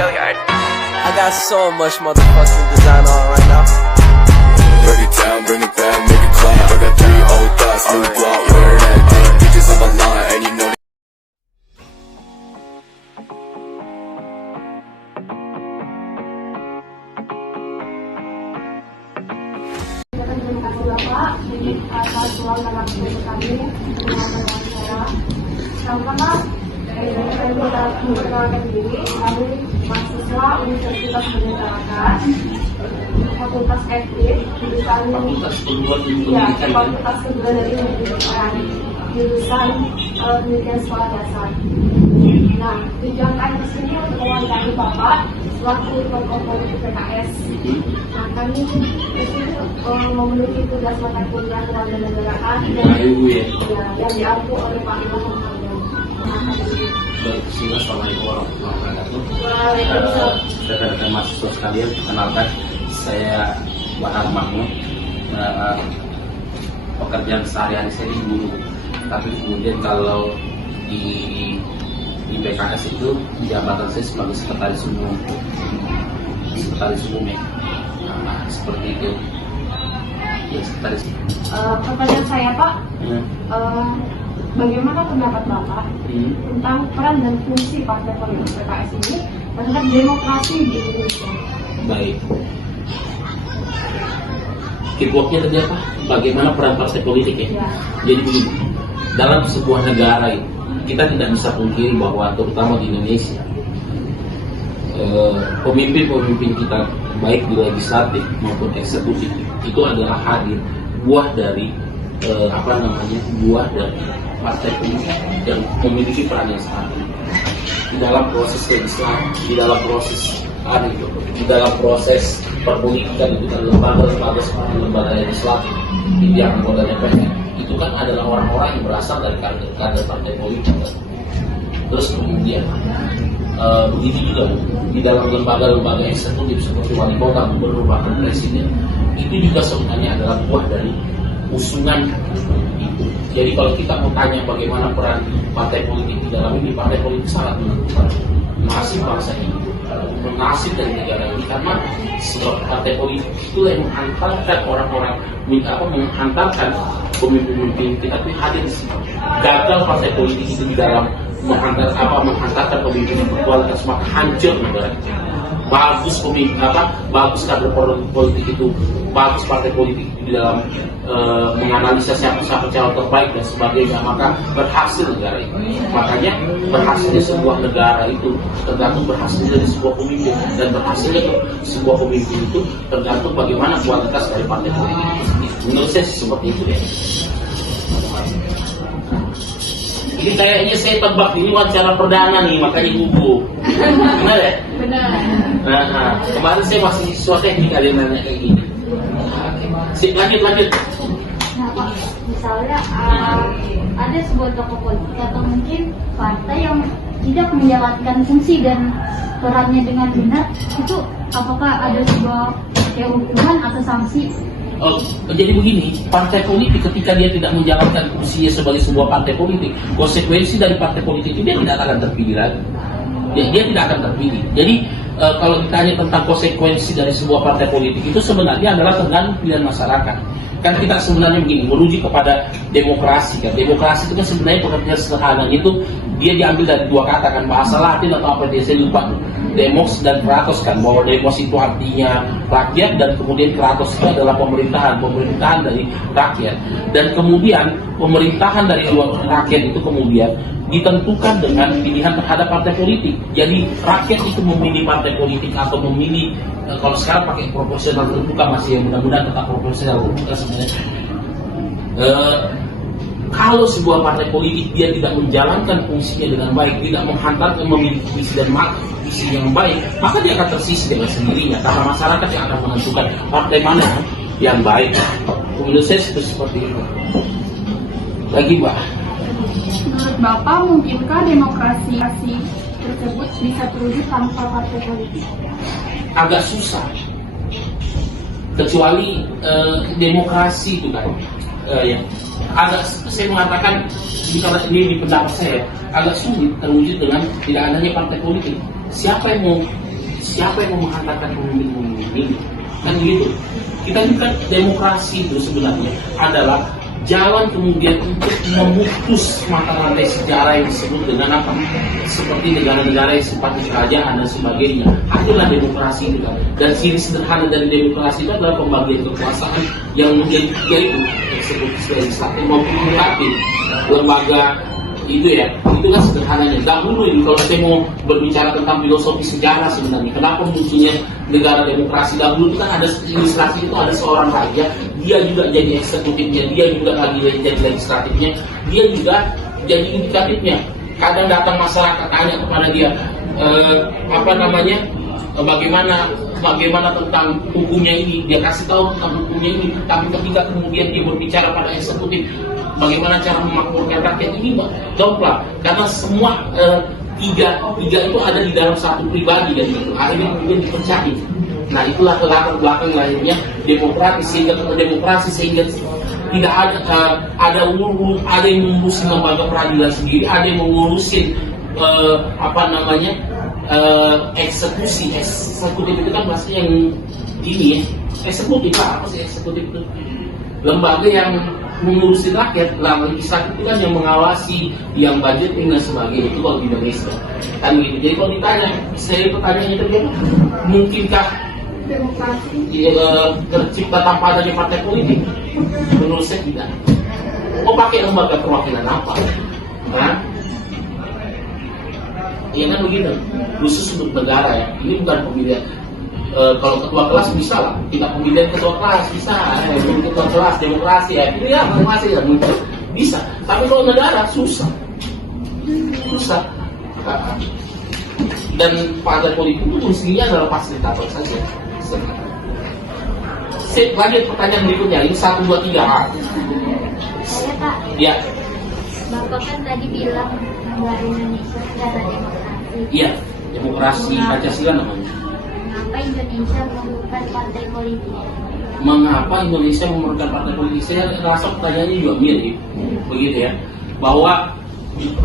I got so much motherfucking design on right now. Break it down, bring it back, make it clap. I got 3 old thoughts, new block, where that thing. Bitches on my line, and you know. Bapak atas ruang waktu kami sama-sama saya memperkenalkan diri. Kami mahasiswa Universitas Masyarakat Fakultas Ektif jurusan Fakultas Kedua dari Pendidikan jurusan Pendidikan Sekolah Dasar. Nah, tujuan kami di sini untuk mewawancarai Bapak selaku tokoh politik PKS. Nah, kami di sini memiliki tugas mata kuliah kewarganegaraan yang diampu oleh Pak Ilham Hamdan. Assalamualaikum warahmatullahi wabarakatuh. Rekan-rekan mahasiswa sekalian, perkenalkan saya Wahab Mahmud. Pekerjaan sehari-hari saya di guru, tapi kemudian kalau di PKS itu jabatan saya sebagai sekretaris umum ya. Nah, seperti itu ya, sekretaris. Pertanyaan saya Pak, bagaimana pendapat Bapak tentang peran dan fungsi partai politik PKS ini terhadap demokrasi di Indonesia? Baik. Keywordnya tadi apa? Bagaimana peran partai politik ya? Jadi begini, dalam sebuah negara itu kita tidak bisa pungkiri bahwa terutama di Indonesia pemimpin-pemimpin kita baik di legislatif maupun eksekutif itu adalah hadir buah dari buah dari partai politik yang memiliki peran yang sangat di dalam proses legislatif, di dalam proses perpolitikan, itu kan lembaga seperti lembaga legislatif yang anggota DPR itu kan adalah orang-orang yang berasal dari kader partai politik. Terus kemudian begitu juga di dalam lembaga-lembaga eksekutif seperti wali kota, gubernur, bahkan presiden, itu juga sebenarnya adalah buah dari usungan itu. Jadi kalau kita mau tanya bagaimana peran partai politik di dalam ini, partai politik sangat menentukan nasib bangsa ini, nasib dari negara ini, karena sebab partai politik itulah yang menghantarkan orang-orang, menghantarkan pemimpin-pemimpin kita itu hadir di sini. Gagal partai politik itu di dalam menghantarkan pemimpin yang berkualitas, maka hancur negara kita. Bagus bagus kader politik itu, bagus partai politik di dalam menganalisa siapa calon terbaik dan sebagainya, maka berhasil negara ini. Makanya berhasilnya sebuah negara itu tergantung berhasil dari sebuah pemimpin, dan berhasilnya sebuah pemimpin itu tergantung bagaimana kualitas dari partai politik itu sendiri. Menurut saya seperti itu ya. Ini kayaknya saya tebak ini wawancara perdana nih, makanya gugup. Benar ya? Benar. Nah, kemarin saya masih siswa teknik, ada yang nanya kayak gini. Sip, lanjut. Nah Pak, misalnya ada sebuah tokoh politik atau mungkin partai yang tidak menjalankan fungsi dan perannya dengan benar, itu apakah ada sebuah hukuman atau sanksi? Jadi begini, partai politik ketika dia tidak menjalankan fungsinya sebagai sebuah partai politik, konsekuensi dari partai politik itu dia tidak akan terpilih lagi. Dia tidak akan terpilih. Jadi kalau ditanya tentang konsekuensi dari sebuah partai politik itu sebenarnya adalah tergantung pilihan masyarakat. Kan kita sebenarnya begini, merujuk kepada demokrasi kan. Demokrasi itu kan sebenarnya pengertian sederhananya itu dia diambil dari dua kata kan, bahasa Latin atau apa dia, saya lupa. Demos dan kratos kan, bahwa demos itu artinya rakyat dan kemudian kratos itu adalah pemerintahan dari rakyat. Dan kemudian pemerintahan dari rakyat itu kemudian ditentukan dengan pilihan terhadap partai politik. Jadi rakyat itu memilih partai politik atau memilih, kalau sekarang pakai proporsional terbuka masih, yang mudah-mudahan tetap proporsional terbuka sebenarnya. Kalau sebuah partai politik dia tidak menjalankan fungsinya dengan baik, tidak menghantarkan memiliki visi dan visi yang baik, maka dia akan tersisih dengan sendirinya, karena masyarakat yang akan menentukan partai mana yang baik. Menurut saya itu seperti itu. Lagi Mbak, menurut Bapak, mungkinkah demokrasi tersebut bisa terwujud tanpa partai politik? agak susah, kecuali demokrasi itu kan ya. Agak, saya mengatakan karena ini di pendapat saya agak sulit terwujud dengan tidak adanya partai politik. Siapa yang mau siapa yang mau menghantarkan pemimpin ini? Kan begitu. Kita ini kan demokrasi itu sebenarnya adalah jalan kemudian untuk memutus mata rantai sejarah yang disebut dengan apa? Seperti negara-negara yang sifatnya kerajaan dan sebagainya. Hadirlah demokrasi itu kan. Dan ciri sederhana dari demokrasi itu adalah pembagian kekuasaan yang menjadi tiga itu, eksekutif, legislatif maupun yudikatif. Lembaga itu ya, itu kan sederhananya. Dahulu ini kalau saya mau berbicara tentang filosofi sejarah sebenarnya, kenapa munculnya negara demokrasi dahulu itu kan ada ilustrasi itu ada seorang raja, dia juga jadi eksekutifnya, dia juga lagi jadi legislatifnya, dia juga jadi yudikatifnya. Kadang datang masyarakat tanya kepada dia bagaimana tentang hukumnya ini, dia kasih tahu tentang hukumnya ini, tapi ketika kemudian dia berbicara pada eksekutif bagaimana cara memakmurkan rakyat ini, jawablah, karena semua tiga itu ada di dalam satu pribadi dan itu akhirnya kemudian dipercayai. Nah itulah latar belakang lahirnya demokrasi sehingga tidak ada yang mengurusin lembaga peradilan sendiri, ada yang mengurusin eksekutif itu kan maksudnya yang ini ya, eksekutif apa sih eksekutif itu? Lembaga yang mengurusi rakyat, legislatif itu kan yang mengawasi, yang budgeting dan sebagainya, itu kalau di Indonesia kan gitu. Jadi kalau ditanya, saya pertanyaannya tadi, mungkinkah Demokrasi. tercipta tanpa adanya partai politik? Menurut saya tidak. Mau pakai lembaga perwakilan apa? Nah, ya kan begitu. Khusus untuk negara ya, ini bukan pemilihan. Kalau ketua kelas bisa lah, kita pemilihan ketua kelas bisa, ketua kelas demokrasi ya, ini ya demokrasi ya muncul bisa. Tapi kalau negara susah. Dan partai politik itu fungsinya adalah fasilitator saja. Sip, lanjut pertanyaan berikutnya. Ini 1, 2, 3 Saya Kak, Ya, Bapak kan tadi bilang negara Indonesia negara demokrasi. iya, demokrasi Pancasila namanya. Kenapa Indonesia memerlukan partai politik? Mengapa Indonesia memerlukan partai politik? Saya rasa pertanyaannya juga mirip, begitu ya. Bahwa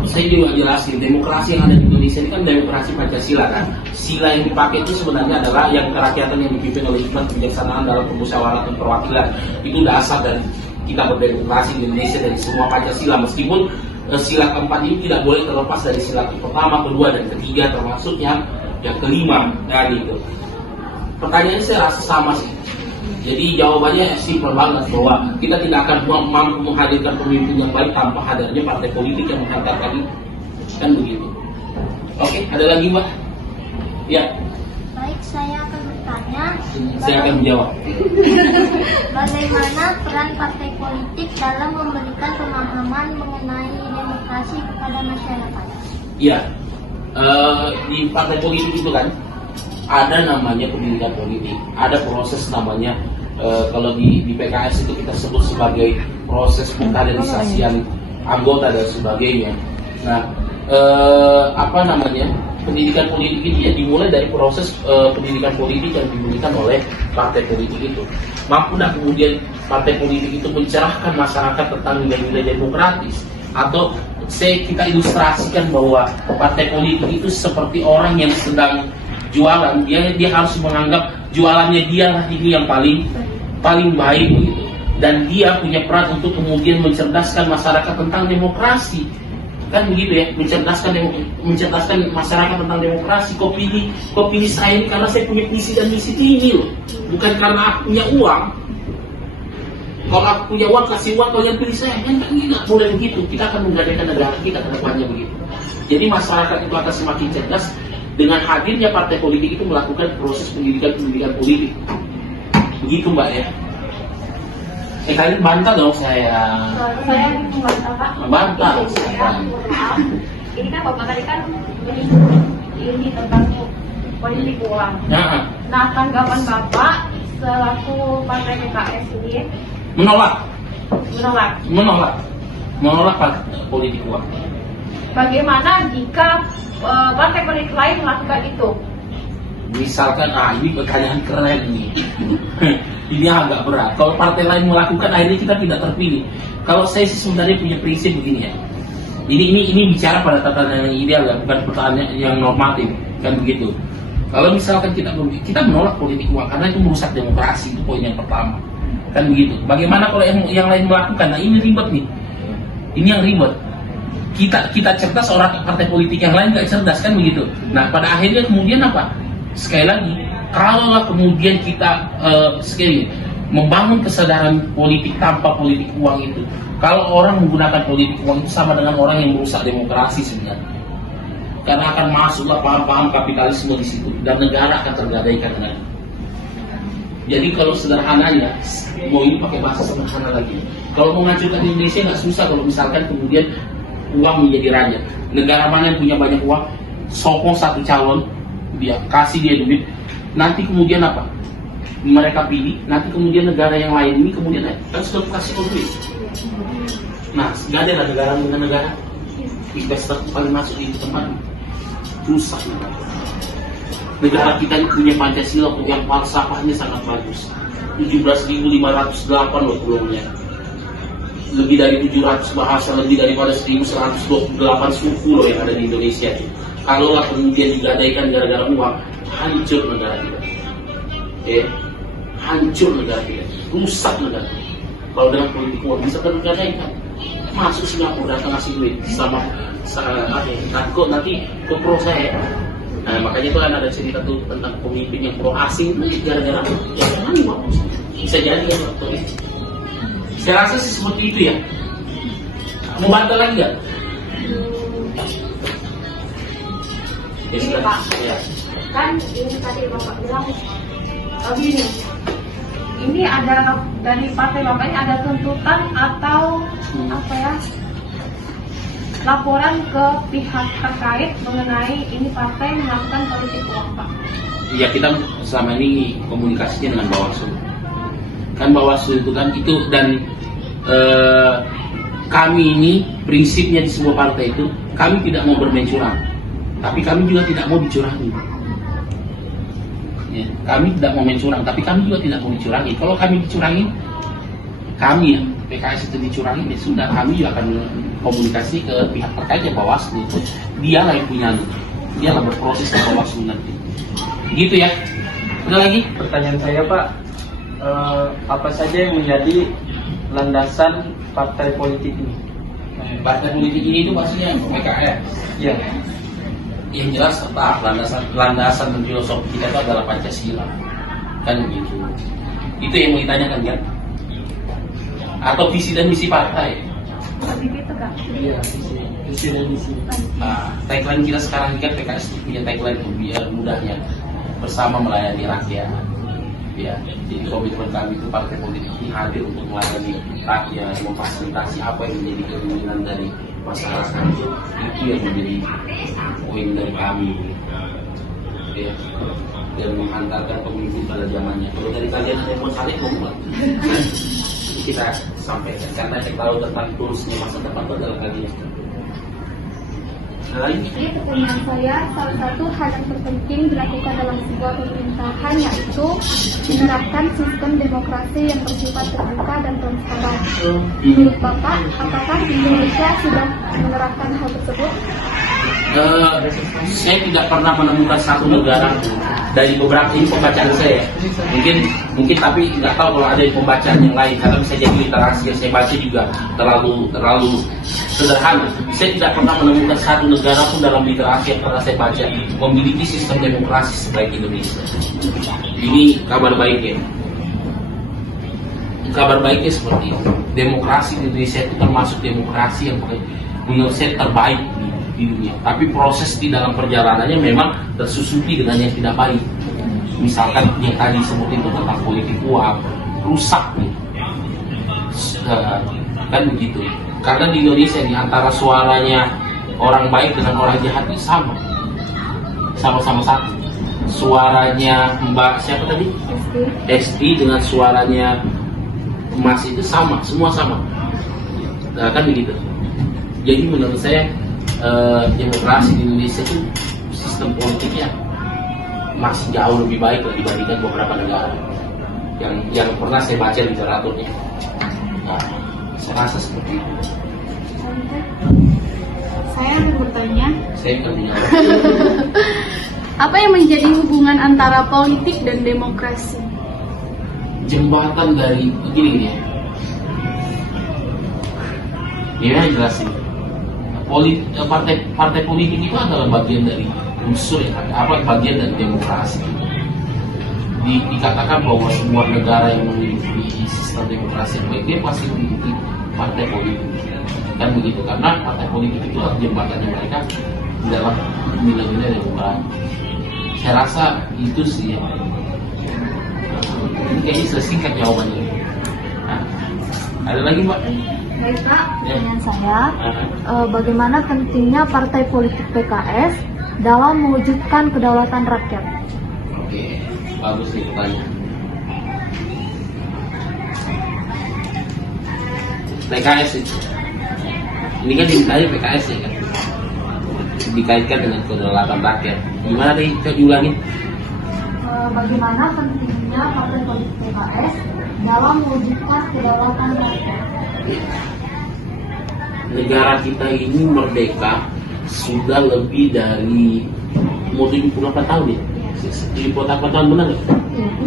saya juga jelasin, demokrasi yang ada di Indonesia ini kan demokrasi Pancasila kan. Sila yang dipakai itu sebenarnya adalah yang kerakyatan yang dipimpin oleh hikmat kebijaksanaan dalam permusyawaratan perwakilan. Itu dasar dari kita berdemokrasi di Indonesia dari semua Pancasila. Meskipun sila keempat ini tidak boleh terlepas dari sila pertama, kedua, dan ketiga, termasuk yang kelima. Nah gitu. Pertanyaannya saya rasa sama sih. Jadi jawabannya simpel banget bahwa kita tidak akan mampu menghadirkan pemimpin yang baik tanpa hadirnya partai politik yang menghantarkan itu. Kan begitu. Oke, ada lagi Mbak? Ya, Baik, saya akan bertanya. saya akan menjawab. Bagaimana peran partai politik dalam memberikan pemahaman mengenai demokrasi kepada masyarakat? Iya, di partai politik itu kan ada namanya pendidikan politik, ada proses namanya kalau di PKS itu kita sebut sebagai proses pengkaderisasian anggota dan sebagainya. Nah, pendidikan politik ini ya dimulai dari proses pendidikan politik yang diberikan oleh partai politik itu. Mampu nggak kemudian partai politik itu mencerahkan masyarakat tentang nilai-nilai demokratis? Atau kita ilustrasikan bahwa partai politik itu seperti orang yang sedang jualan, dia harus menganggap jualannya dia lah ini yang paling baik gitu. Dan dia punya peran untuk kemudian mencerdaskan masyarakat tentang demokrasi. Kan begitu ya, mencerdaskan masyarakat tentang demokrasi. Kau pilih saya ini karena saya punya visi dan misi tinggi loh, bukan karena aku punya uang. Kalau aku punya uang, kasih uang, kau yang pilih saya. Kan tidak boleh begitu. Kita akan menggadaikan negara kita ke depannya begitu. Jadi masyarakat itu akan semakin cerdas dengan hadirnya partai politik itu melakukan proses pendidikan politik. Begitu Mbak ya. Kalian bantah dong saya. Saya membantah Pak. Membantah. Ini kan Bapak tadi kan ini tentang politik uang. Nah, tanggapan Bapak selaku partai PKS ini Menolak politik uang. Bagaimana jika partai politik lain melakukan itu? Misalkan, ini pertanyaan keren nih. Ini agak berat. Kalau partai lain melakukan, akhirnya kita tidak terpilih. Kalau saya sih sebenarnya punya prinsip begini ya. Ini bicara pada tatanan yang ideal ya, bukan pertanyaan yang normatif, kan begitu. Kalau misalkan kita menolak politik uang karena itu merusak demokrasi, itu poin yang pertama. Kan begitu. Bagaimana kalau yang lain melakukan? Nah ini ribet nih. Ini yang ribet. Kita cerdas, orang partai politik yang lain nggak cerdas, kan begitu. Nah pada akhirnya kemudian apa? Sekali lagi, kalau kemudian kita membangun kesadaran politik tanpa politik uang itu, kalau orang menggunakan politik uang itu sama dengan orang yang merusak demokrasi sebenarnya. Karena akan masuklah paham-paham kapitalisme di situ dan negara akan tergadaikan dengan. Jadi kalau sederhananya, mau ini pakai bahasa sederhana lagi. Kalau mau menghancurkan Indonesia nggak susah kalau misalkan kemudian uang menjadi raja. Negara mana yang punya banyak uang, sokong satu calon, dia kasih dia duit, nanti kemudian apa? Mereka pilih, nanti kemudian negara yang lain ini kemudian kan sudah kasih duit. Nah, nggak ada lah negara dengan negara. Investor paling masuk di tempat rusak negara kita ini punya Pancasila, punya falsafahnya sangat bagus. 17.508 loh pulaunya, lebih dari 700 bahasa, lebih daripada 1.128 suku loh yang ada di Indonesia. Kalau kemudian digadaikan gara-gara uang, hancur negara kita. Hancur negara kita, rusak negara kita. Kalau dengan politik uang bisa kan digadaikan. Masuk Singapura datang ngasih duit sama nanti ke pro saya. Nah makanya itu kan ada cerita tuh tentang pemimpin yang pro asing gara-gara ya mana bisa jadi ya waktu itu. Saya rasa sih seperti itu ya. Mau bantah lagi nggak? Ya sudah Pak. Ya. Kan ini tadi Bapak bilang begini. Ini ada dari partai Bapak ini ada tuntutan atau apa ya? Laporan ke pihak terkait mengenai ini partai melakukan politik uang, Pak. Iya, kita selama ini komunikasinya dengan Bawaslu. Kan Bawaslu itu kan itu dan kami ini prinsipnya di sebuah partai itu kami tidak mau bermain curang, tapi kami juga tidak mau dicurangi. Ya, kami tidak mau main curang, tapi kami juga tidak mau dicurangi. Kalau kami dicurangi, kami ya PKS itu dicurangi, ya sudah kami juga akan komunikasi ke pihak terkait ya Bawaslu itu. Dia lah yang punya, dia lah berproses ke Bawaslu nanti. Gitu ya. Ada lagi? Pertanyaan saya Pak, apa saja yang menjadi landasan partai politik ini? Partai politik ini itu pastinya PKS. Ya. Yang jelas tetap landasan filosofi kita itu adalah Pancasila. Kan begitu. Itu yang mau ditanyakan kan? Atau visi dan misi partai? Seperti itu kan? Iya, visi dan misi. Nah, tagline kita sekarang ini kan PKS punya tagline biar mudahnya bersama melayani rakyat. Ya, jadi komitmen kami itu partai politik ini hadir untuk melayani rakyat, memfasilitasi apa yang menjadi keinginan dari masyarakat. Itu yang menjadi poin dari kami. Ya, dan menghantarkan pemimpin pada zamannya. Kalau dari kalian ada yang mau saling membuat, kita sampaikan karena saya tahu tentang tulusnya masa depan adalah kalian. Jadi pertanyaan saya, salah satu hal yang terpenting dilakukan dalam sebuah pemerintahan yaitu menerapkan sistem demokrasi yang bersifat terbuka dan transparan. Menurut Bapak, apakah Indonesia sudah menerapkan hal tersebut? Saya tidak pernah menemukan satu negara dari beberapa ini pembacaan saya. Mungkin tapi nggak tahu kalau ada pembacaan yang lain karena bisa jadi literasi yang saya baca juga terlalu sederhana. Saya tidak pernah menemukan satu negara pun dalam literasi yang pernah saya baca memiliki sistem demokrasi sebaik Indonesia. Ini kabar baiknya. Kabar baiknya seperti itu. Demokrasi di Indonesia itu termasuk demokrasi yang menurut saya terbaik di dunia. Tapi proses di dalam perjalanannya memang tersusupi dengan yang tidak baik. Misalkan yang tadi disebut itu tentang politik uang, rusak nih. Kan begitu. Karena di Indonesia di antara suaranya orang baik dengan orang jahat itu sama-sama satu. Suaranya Mbak siapa tadi? SD dengan suaranya Mas itu sama, semua sama. Kan begitu. Jadi menurut saya demokrasi di Indonesia itu sistem politiknya masih jauh lebih baik dibandingkan beberapa negara yang pernah saya baca literaturnya. Nah, saya rasa seperti itu. Saya mau bertanya. Saya akan menjawab. Apa yang menjadi hubungan antara politik dan demokrasi? Jembatan dari begini ya. Ya jelasin. Partai politik itu adalah bagian dari unsur yang ada, bagian dari demokrasi. Dikatakan bahwa semua negara yang memiliki sistem demokrasi yang baik dia pasti memiliki partai politik. Kan begitu, karena partai politik itu adalah jembatannya mereka dalam nilai-nilai demokrasi. Saya rasa itu sih yang ini kayaknya sesingkat jawabannya. Nah, ada lagi Mbak? Baik Pak, pertanyaan saya, bagaimana pentingnya partai politik PKS dalam mewujudkan kedaulatan rakyat? Oke, bagus nih pertanyaan. PKS itu, ini kan dimulai PKS ya kan, dikaitkan dengan kedaulatan rakyat. Gimana nih? Coba diulangin. Bagaimana pentingnya partai politik PKS dalam mewujudkan kedaulatan rakyat? Negara kita ini merdeka sudah lebih dari mau 78 tahun ya? 78 tahun benar nggak?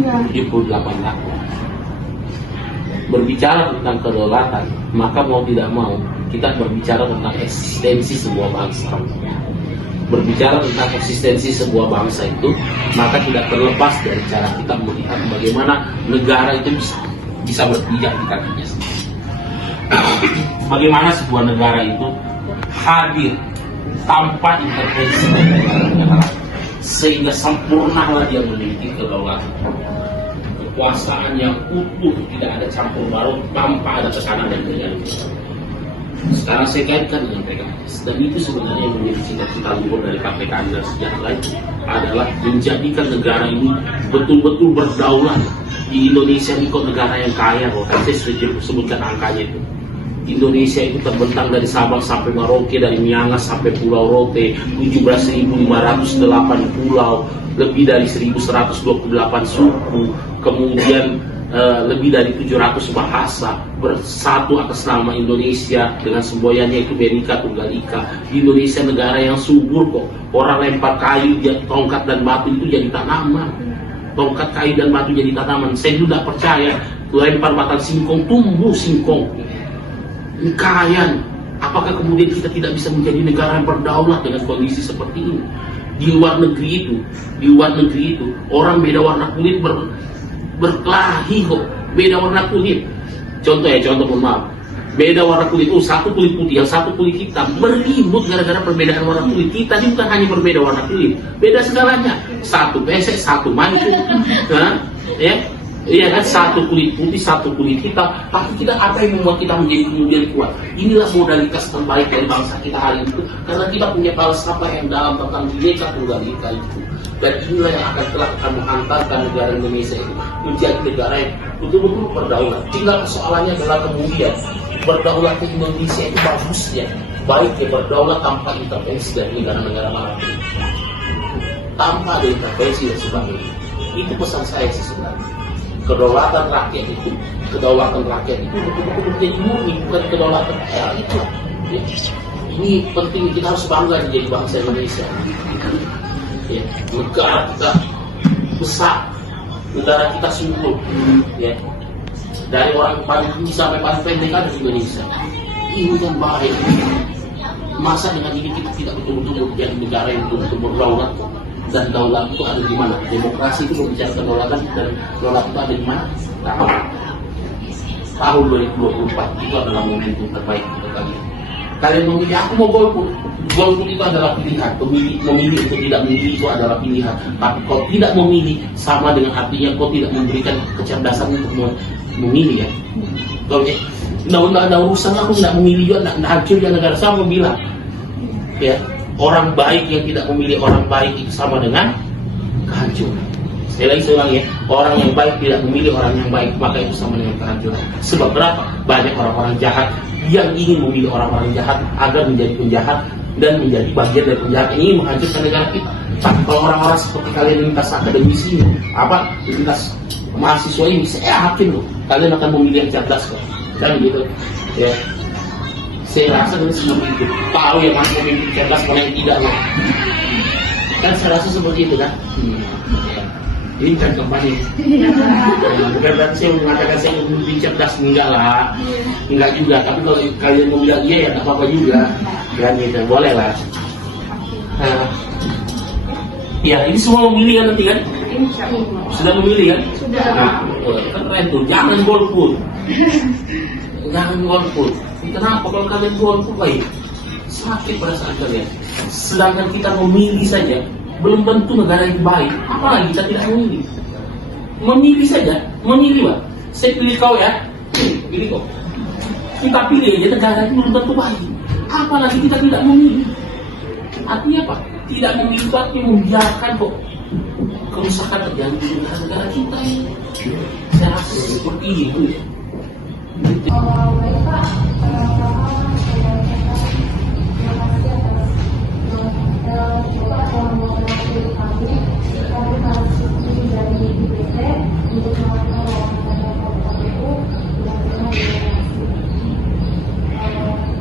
Iya. 78 tahun. Berbicara tentang kedaulatan, maka mau tidak mau kita berbicara tentang eksistensi sebuah bangsa. Berbicara tentang eksistensi sebuah bangsa itu, maka tidak terlepas dari cara kita melihat bagaimana negara itu bisa berpijak di kakinya sendiri. Bagaimana sebuah negara itu hadir tanpa intervensi dari negara lain, sehingga sempurnalah dia memiliki kedaulatan, kekuasaan yang utuh, tidak ada campur baur, tanpa ada tekanan dari negara. Sekarang saya kaitkan dengan PKS, dan itu sebenarnya yang menjadi cita-cita luhur dari KPK dan sejarah lain adalah menjadikan negara ini betul-betul berdaulat. Di Indonesia ini kok negara yang kaya, kok saya sudah sebutkan angkanya itu. Indonesia itu terbentang dari Sabang sampai Merauke, dari Miangas sampai Pulau Rote, 17.508 pulau, lebih dari 1.128 suku, kemudian lebih dari 700 bahasa bersatu atas nama Indonesia dengan semboyannya itu Bhinneka Tunggal Ika. Di Indonesia negara yang subur kok, orang lempar kayu, tongkat dan batu itu jadi tanaman. Tongkat kayu dan batu jadi tanaman. Saya tidak percaya lempar batang singkong tumbuh singkong. Ini kaya. Apakah kemudian kita tidak bisa menjadi negara yang berdaulat dengan kondisi seperti ini? Di luar negeri itu orang beda warna kulit berkelahi kok, beda warna kulit. Contoh mohon maaf, beda warna kulit, satu kulit putih, yang satu kulit hitam, beribut gara-gara perbedaan warna kulit. Kita ini bukan hanya berbeda warna kulit, beda segalanya. Satu pesek, satu mangkuk, iya kan, satu kulit putih, satu kulit hitam. Tapi kita apa yang membuat kita menjadi kemudian kuat? Inilah modalitas terbaik dari bangsa kita hari itu, karena kita punya falsafah yang dalam tentang Bhinneka Tunggal Ika itu. Dan inilah yang akan akan menghantarkan negara Indonesia itu menjadi negara yang betul-betul berdaulat. Tinggal persoalannya adalah kemudian berdaulat di Indonesia itu bagusnya, baiknya berdaulat tanpa intervensi dari negara-negara manapun, tanpa ada intervensi dan sebagainya. Itu pesan saya sih sebenarnya. Kedaulatan rakyat itu betul-betul menjadi murni, bukan kedaulatan itu. Ya. Ini penting, kita harus bangga menjadi bangsa Indonesia. Ya, negara kita besar, negara kita subur, ya. Dari orang paling tinggi sampai paling pendek ada di Indonesia. Ini yang baik. Masa dengan ini kita tidak betul-betul menjadi negara yang betul-betul berdaulat? Dan daulat itu ada di mana? Demokrasi itu berbicara kedaulatan, dan daulat itu ada di mana? Tahun 2024 itu adalah momentum terbaik untuk kalian. Kalian memilih, aku mau golput. Golput itu adalah pilihan. Memilih untuk tidak memilih itu adalah pilihan. Tapi kau tidak memilih sama dengan artinya kau tidak memberikan kecerdasan untuk memilih ya. Kau nggak urusan, aku nggak memilih juga, nggak hancur ya negara. Saya mau bilang, ya, orang baik yang tidak memilih orang baik itu sama dengan kehancuran. Saya ulang ya, orang yang baik tidak memilih orang yang baik, maka itu sama dengan kehancuran. Sebab berapa banyak orang-orang jahat yang ingin memilih orang-orang jahat agar menjadi penjahat dan menjadi bagian dari penjahat ini menghancurkan negara kita. Tapi kalau orang-orang seperti kalian lintas akademisi ini, lintas mahasiswa ini, saya yakin loh kalian akan memilih yang cerdas kok. Kan gitu ya. Saya rasa ini semua itu tahu yang mana pemimpin cerdas, mana yang tidak loh. Kan saya rasa seperti itu kan. Ya. Ini bukan kampanye. Bukan berarti saya mengatakan saya lebih cerdas, enggak lah. Enggak juga. Tapi kalau kalian mau bilang iya ya nggak apa-apa juga. Kan gitu, boleh lah. Ya, ini semua memilih kan nanti kan? Sudah memilih kan? Sudah. Nah, kan keren tuh. Jangan golput. Jangan golput. Kenapa kalau kalian golput baik? Sakit perasaan kalian. Sedangkan kita memilih saja, belum tentu negara yang baik. Apalagi kita tidak memilih. Memilih saja, memilih Pak. Saya pilih kau ya, pilih kau. Kita pilih aja negara itu belum tentu baik. Apalagi kita tidak memilih. Artinya apa? Tidak memilih berarti membiarkan kok kerusakan terjadi di negara kita ini. Saya rasa seperti itu ya. Baik Pak, Bapak telah mengkonfirmasi kami dari IPT untuk melakukan wawancara KPU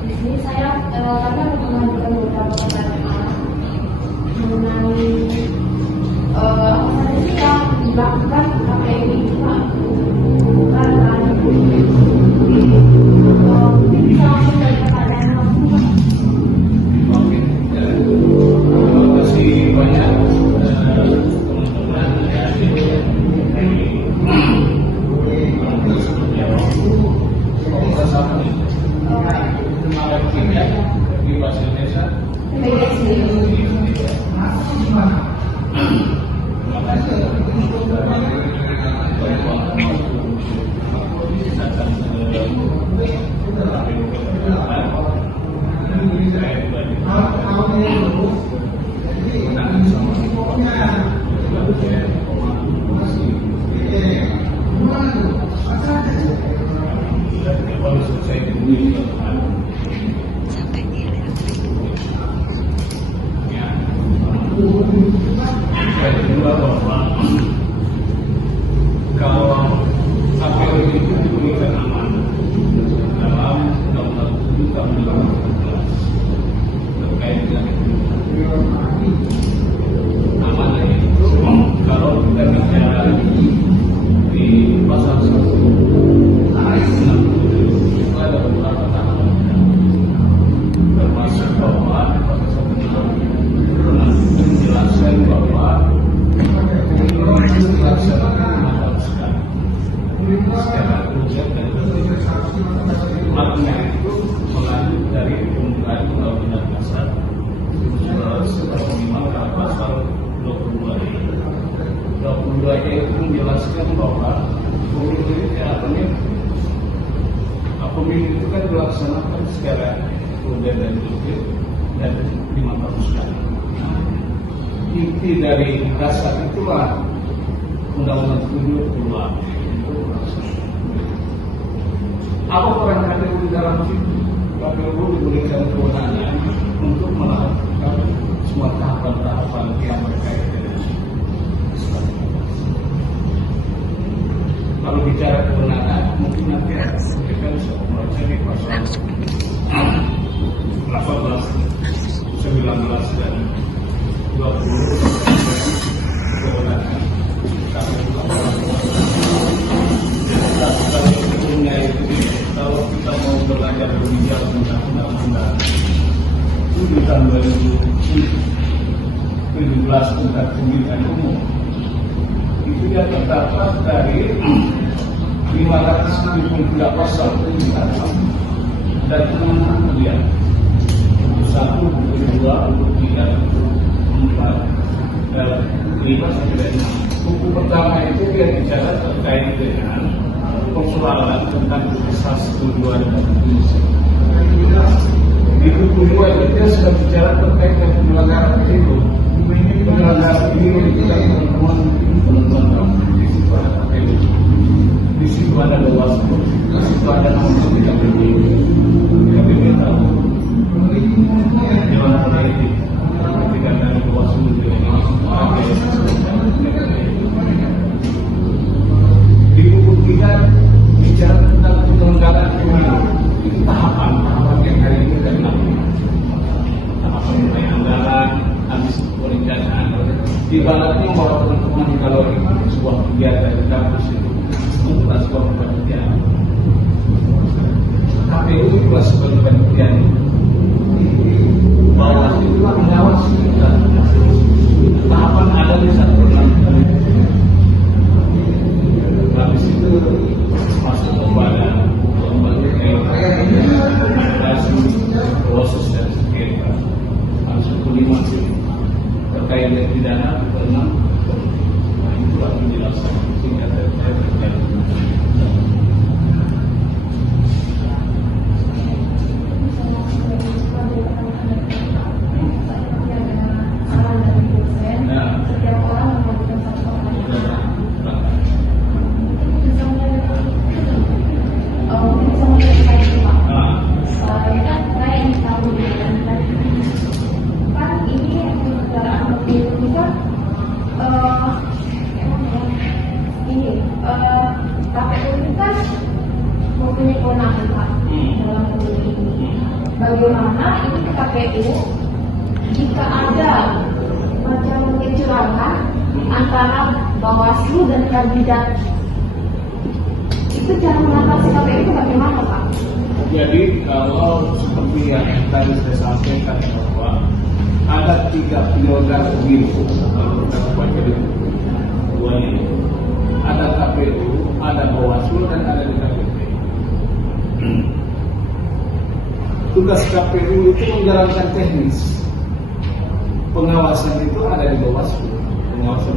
di sini saya kami mengajukan beberapa pertanyaan mengenai apa saja sih yang dilakukan KPU ini Pak, bukan mungkin bisa langsung dari pertanyaan langsung Pak. Terima kasih banyak teman-teman di bahasa Indonesia. Kalau KPU itu diberikan amanah dalam Undang-Undang 7 tahun 2014 terkait dengan amanah itu, kalau kita bicara di pasal 1 ayat 67 itu ada beberapa tahapan, termasuk bahwa di pasal 1 menjelaskan bahwa itu dilaksanakan secara rutin dan makna itu melanjut dari pembukaan Undang-Undang Dasar setelah minimal pada pasal 22 itu menjelaskan bahwa pemilu itu kan dilaksanakan secara rutin dan rutin dan 5 tahun sekali. Inti dari dasar itulah Undang-Undang 7 keluar. Apa peran KPU di dalam situ? KPU diberikan kewenangan untuk melakukan semua tahapan-tahapan yang berkait dengan kalau bicara kewenangan, mungkin nanti kita bisa membaca di pasal 18, 19 dan 20 kewenangan kalau kita mau belajar lebih jauh tentang undang-undang 7 tahun 2017 tentang pemilihan umum, itu dia terdapat dari 573 pasal pemilihan dan teman-teman kemudian untuk 1, untuk 2, untuk 3, untuk 4 dan 5 sampai 6. Buku pertama itu dia bicara terkait dengan persoalan tentang proses tujuan dan tujuan. Di buku 2 itu dia sudah bicara terkait dengan penyelenggaraan pemilu. Penyelenggaraan pemilu itu kan teman-teman di situ ada KPU, di situ ada Bawaslu, di situ ada nama KPU. KPU tahu jalan ini ketika dari Bawaslu juga di buku 3 bicara tentang penyelenggaraan pemilu. Itu tahapan yang hari ini kita lakukan. Tahapan mulai anggaran, habis Ibaratnya bahwa teman-teman kalau ikut sebuah kegiatan di kampus itu bukan sebuah kegiatan. KPU juga sebagai bagian bawah itulah mengawasi kita. Tahapan ada di 1/6. Habis itu masuk kepada rekomendasi proses dan sebagainya. Masuk ke 5 terkait dengan pidana ke-6. Nah, itu akan dilaksanakan sehingga terjadi. KPU itu kan mempunyai kewenangan Pak dalam pemilu ini. Bagaimana ini KPU jika ada macam kecurangan antara Bawaslu dan kandidat, itu cara mengatasi KPU itu bagaimana Pak? Jadi kalau seperti yang tadi saya sampaikan bahwa ada 3 penyelenggara pemilu kalau kita baca di dua ini, ada KPU, ada Bawaslu dan ada DKPP. Tugas KPU itu menjalankan teknis. Pengawasan itu ada di Bawaslu, pengawasan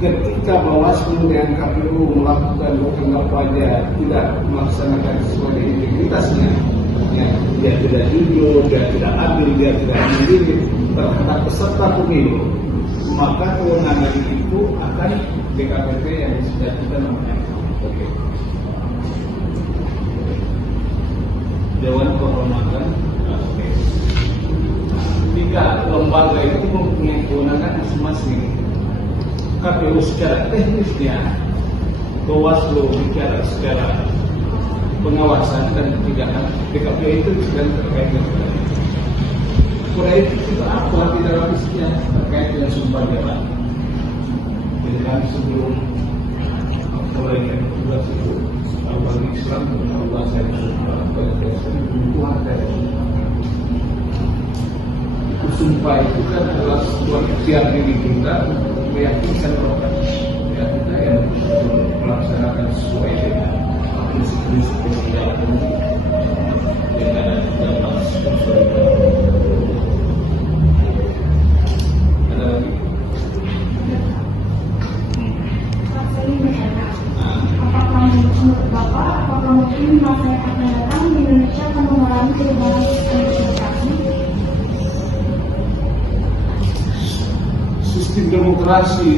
dan ketika Bawaslu dan KPU melakukan anggap saja tidak melaksanakan sesuai integritasnya, ya, dia tidak jujur, dia tidak adil, dia tidak mendidik terhadap peserta pemilu, maka kewenangan itu akan DKPP yang sudah kita namanya Dewan Kehormatan KPU. 3 lembaga itu mempunyai kewenangan masing-masing. KPU secara teknisnya, Bawaslu secara pengawasan dan pencegahan, DKPP itu sedang terkait dengan proyek itu apa tidak habisnya terkait dengan sumber daya. Jadi kami sebelum mulai tugas itu awal Islam Allah saya berdoa dari itu sumpah itu kan adalah sebuah ikhtiar diri kita meyakinkan bahwa ya kita yang melaksanakan sesuai dengan prinsip-prinsip yang dengan dalam ada lagi. Apakah menurut Bapak, apakah mungkin masa yang akan datang di Indonesia akan mengalami perubahan demokrasi? Sistem demokrasi,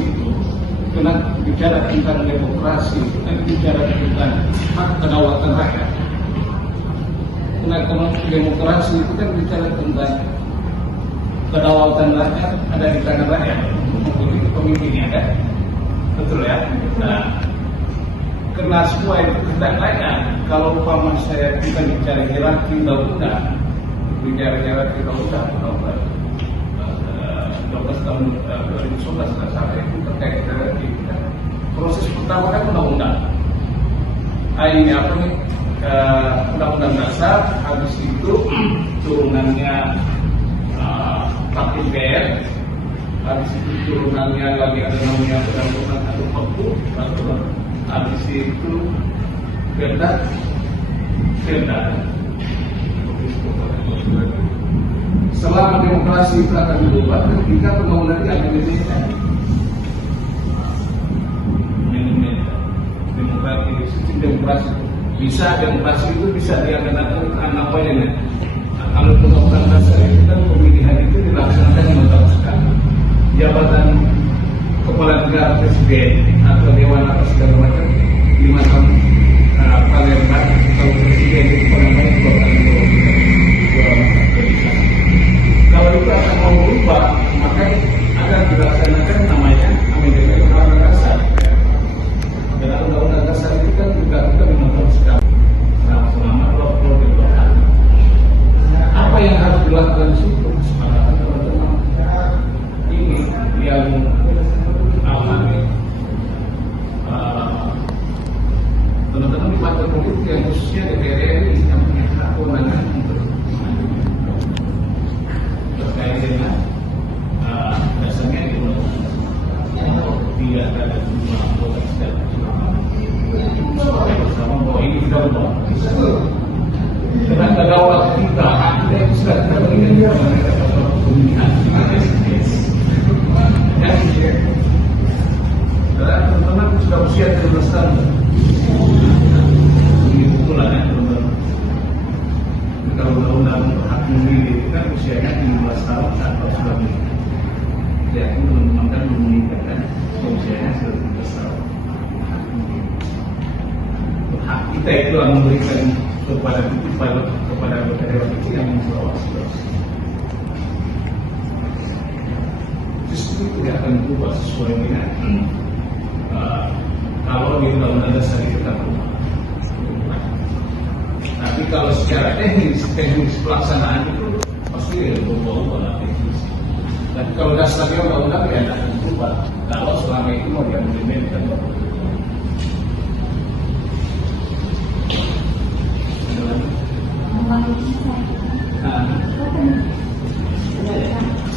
karena bicara tentang demokrasi, dan bicara tentang hak kedaulatan rakyat. Karena demokrasi itu kan bicara tentang kedaulatan rakyat ada di tangan rakyat, pemimpinnya kan, betul ya. Nah, karena semua itu kehendak rakyat. Kalau umpama saya kita bicara hierarki undang-undang, bicara hierarki undang-undang 12 tahun 2011 sampai itu terkait hierarki. Proses pertama kan undang-undang. Ini apa nih? Undang-undang dasar, habis itu turunannya KPR, habis itu turunannya lagi ada namanya undang-undang atau perpu, habis itu Perda. Selama demokrasi itu akan berubah, ketika pembangunan ini akan dibedakan. Sistem demokrasi bisa itu bisa dilaksanakan apa ini? Kalau undang-undang dasar itu kan pemilihan itu dilaksanakan 5 tahun sekali. Jabatan kepala negara presiden atau dewan atau segala macam 5 tahun. Paling banyak kalau presiden itu paling banyak 2 kali. Kalau itu akan mau berubah, maka akan dilaksanakan namanya amendement undang-undang dasar. Karena undang-undang dasar itu kan juga 5 tahun sekali. Nah, selama 20 tahun. Apa yang harus dilakukan itu? Teman-teman ini yang teman-teman di partai politik yang khususnya DPR RI yang punya hak kewenangan untuk terkait dengan dasarnya itu tidak ada jumlah anggota bersama bahwa ini kita ubah dengan kedaulatan kita sudah kita berikan kepada mereka pemilihan dan teman-teman sudah usia 13 tahun. Itulah ya teman-teman. Kalau undang-undang hak memilih itu kan usianya 15 tahun atau sudah menikah. Ya, teman-teman kan belum menikah kan, usianya sudah 13 tahun. Hak kita itu yang memberikan kepada anggota dewan itu yang membawa. Justru tidak akan berubah sesuai dengan kalau di undang-undang dasar itu tak berubah. Tapi kalau secara teknis pelaksanaan itu pasti berubah teknis. Tapi kalau dasarnya undang-undang ya tidak akan berubah. Kalau selama itu mau diimplementasikan.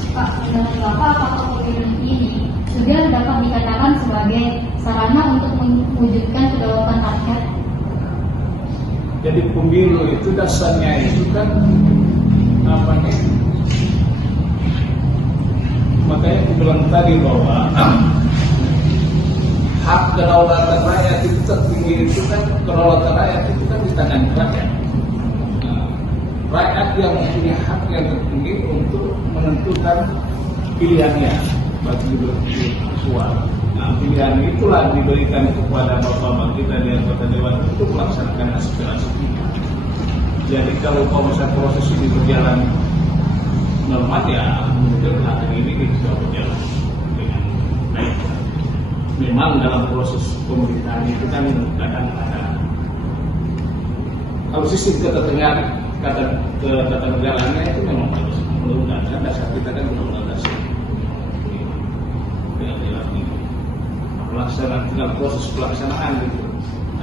Pak, menurut Bapak, apakah pemilu ini juga dapat dikatakan sebagai sarana untuk mewujudkan kedaulatan rakyat? Jadi pemilu itu dasarnya itu kan makanya aku bilang tadi bahwa hak kedaulatan rakyat itu tertinggi itu kan kedaulatan rakyat itu kan di tangan rakyat. Rakyat yang mempunyai hak yang tertinggi untuk menentukan pilihannya bagi suara. Nah, pilihan itulah diberikan kepada bapak-bapak kita di anggota dewan untuk melaksanakan aspirasi kita. Jadi kalau proses ini berjalan normal ya, mungkin hari ini bisa berjalan dengan baik. Memang dalam proses pemerintahan itu kan kadang ada kalau sistem ketatanegaranya itu memang harus menurunkan dasar kita kan undang-undang dasar. Pelaksanaan proses pelaksanaan itu.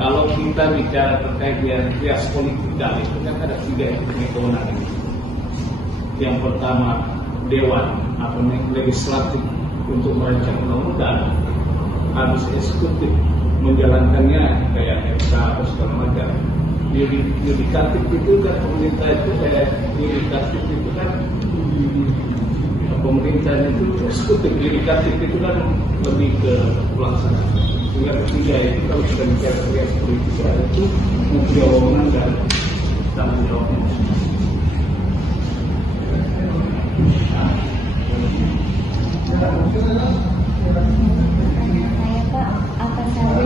Kalau kita bicara terkait dengan trias politik itu kan ada 3 yang punya kewenangan. Yang pertama dewan atau legislatif untuk merancang undang-undang, habis eksekutif menjalankannya kayak MK atau segala macam. Yudikatif itu kan pemerintah itu kayak yudikatif itu kan pemerintahan itu eksekutif, yudikatif itu kan lebih ke pelaksanaan. Yang ketiga itu kalau kita bicara trias politik itu mempunyai wewenang dan tanggung jawabnya. Apa saja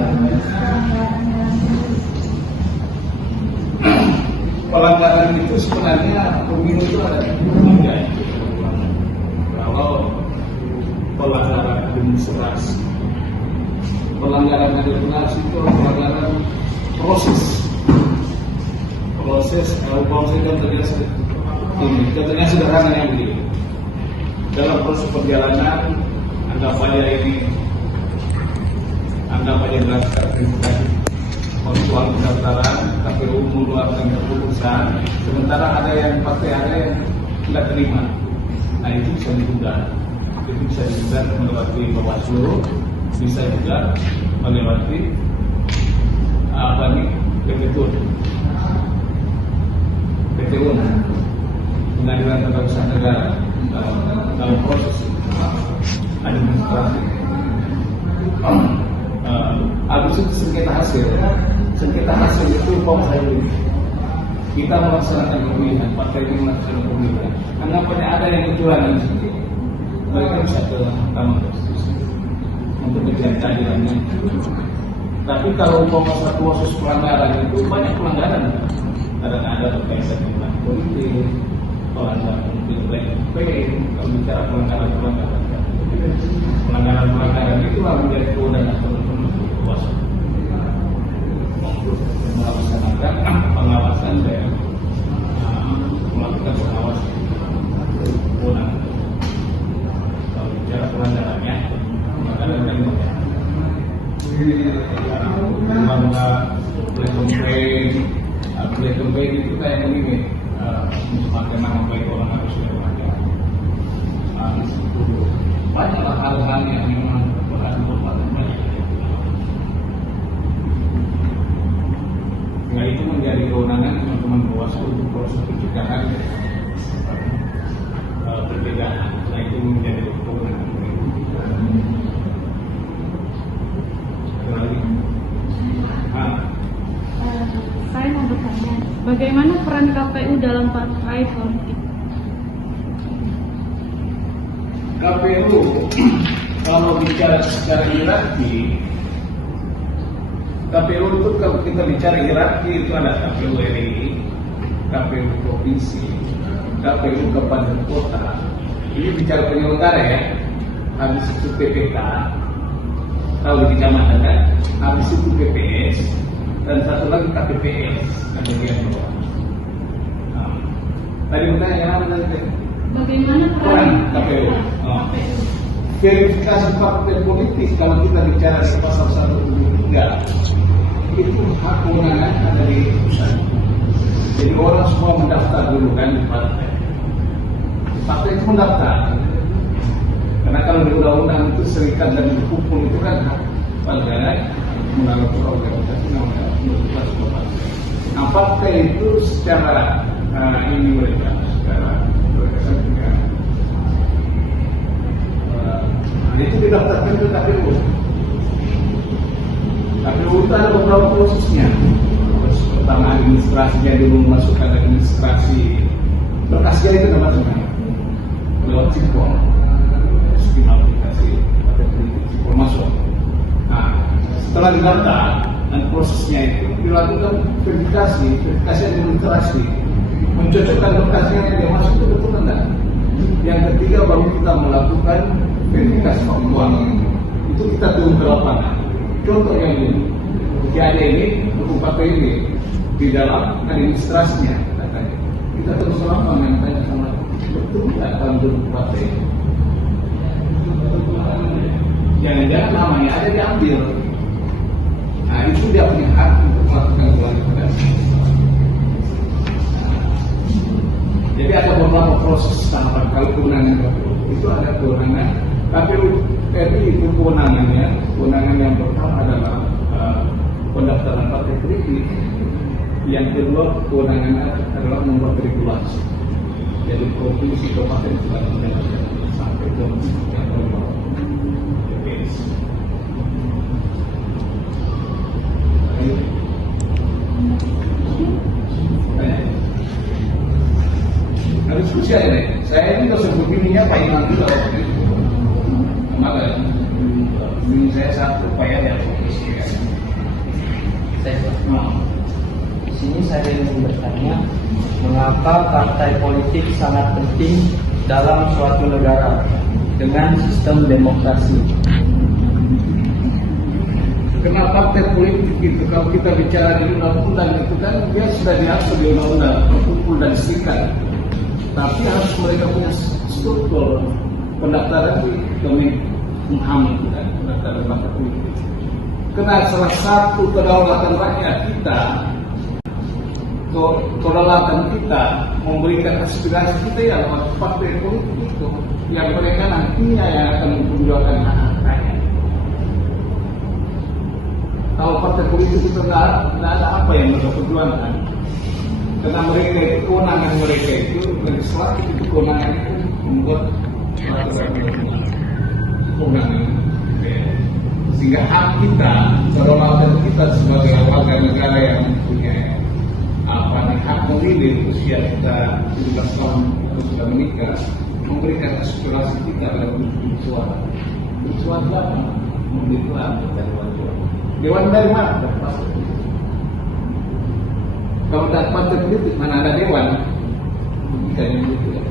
pelanggaran itu sebenarnya pemilu itu ada 3. Kalau pelanggaran administrasi, pelanggaran administrasi itu pelanggaran proses contohnya sederhana yang begini. Dalam proses perjalanan anggap aja berdasarkan verifikasi soal pendaftaran, KPU mengeluarkan keputusan, sementara ada yang tidak terima. Nah itu bisa digugat. Itu bisa digugat melewati Bawaslu, bisa juga melewati PTUN, Pengadilan Tata Usaha Negara dalam proses administrasi. Habis itu sengketa hasil itu kita melaksanakan pemilihan, partai ini melaksanakan pemilihan. Anggapannya ada yang kecurangan di sini, mereka bisa ke Mahkamah Konstitusi untuk mencari keadilannya. Tapi kalau satu proses pelanggaran itu banyak pelanggaran, ada berkaitan dengan politik, pelanggaran kalau bicara pelanggaran itulah menjadi kewenangan teman-teman kuasa melaksanakan pengawasan dan melakukan pengawasan kewenangan. Kalau bicara pelanggarannya boleh campaign itu kayak begini, bagaimana baik orang harus berwajib. Banyaklah hal-hal yang memang bermanfaat banyak. Nah, itu menjadi kewenangan teman-teman Bawaslu untuk proses pencegahan perbedaan. Nah, itu menjadi kewenangan. Saya mau bertanya, bagaimana peran KPU dalam partai politik? KPU kalau bicara secara hierarki, KPU itu kalau kita bicara hierarki itu ada KPU RI, KPU provinsi, KPU kabupaten kota. Ini bicara penyelenggara ya. Habis itu PPK, kalau di kecamatan kan, habis itu PPS, dan satu lagi KPPS, ada yang bawah. Nah, tadi bertanya apa tadi? Bagaimana Peran KPU? Verifikasi partai politik kalau kita bicara di pasal 173 itu hak kewenangan ada di pusat. Jadi orang semua mendaftar dulu kan di partai. Partai itu mendaftar. Karena kalau di undang-undang itu serikat dan hukum itu kan hak warga melalui organisasi namanya organisasi partai. Nah, partai itu secara ini mereka secara itu didaftarkan ke KPU. KPU itu ada beberapa prosesnya. Pertama administrasinya dulu masukkan administrasi berkasnya itu namanya lewat Sipol, sistem aplikasi Sipol masuk. Nah, setelah didaftar dan prosesnya itu dilakukan verifikasi administrasi, mencocokkan berkasnya yang dia masuk itu betul enggak. Yang ketiga baru kita melakukan verifikasi faktual. Itu kita turun ke lapangan. Contoh yang ini, jadi ini hukum partai ini di dalam administrasinya katanya. Kita terus ke lapangan tanya sama betul nggak dalam hukum partai. Jangan-jangan namanya ada diambil. Nah itu dia punya hak untuk melakukan klarifikasi. Jadi ada beberapa proses tahapan kalau kewenangan KPU itu ada kewenangan KPU RI itu kewenangan yang pertama adalah pendaftaran partai politik, yang kedua kewenangan adalah membuat regulasi. Jadi provinsi kabupaten sampai ke TPS. Nah, diskusi aja deh. Saya ini kalau sebut ininya Pak Iman juga waktu itu. Maka ini saya satu upaya yang fokus ya. Di sini saya ingin bertanya, mengapa partai politik sangat penting dalam suatu negara dengan sistem demokrasi? Karena partai politik itu kalau kita bicara di undang-undang itu kan dia sudah diatur di undang-undang berkumpul dan serikat. Tapi harus mereka punya struktur pendaftaran di Kemenkumham kan, pendaftaran partai politik. Karena salah satu kedaulatan rakyat kita, kedaulatan kita memberikan aspirasi kita ya lewat partai politik itu, yang mereka nantinya yang akan memperjuangkan hak rakyat. Kalau partai politik itu tidak ada apa yang mereka perjuangkan. Karena mereka itu, kewenangan mereka itu, legislatif itu kewenangan itu membuat kewenangan. Sehingga hak kita, kedaulatan kita sebagai warga negara yang mempunyai hak memilih usia kita 17 tahun atau sudah menikah, memberikan aspirasi kita dalam bersuara. Bersuara apa? Memberikan dewan dari mana? Kalau tidak partai politik mana ada dewan? Bukannya gitu ya.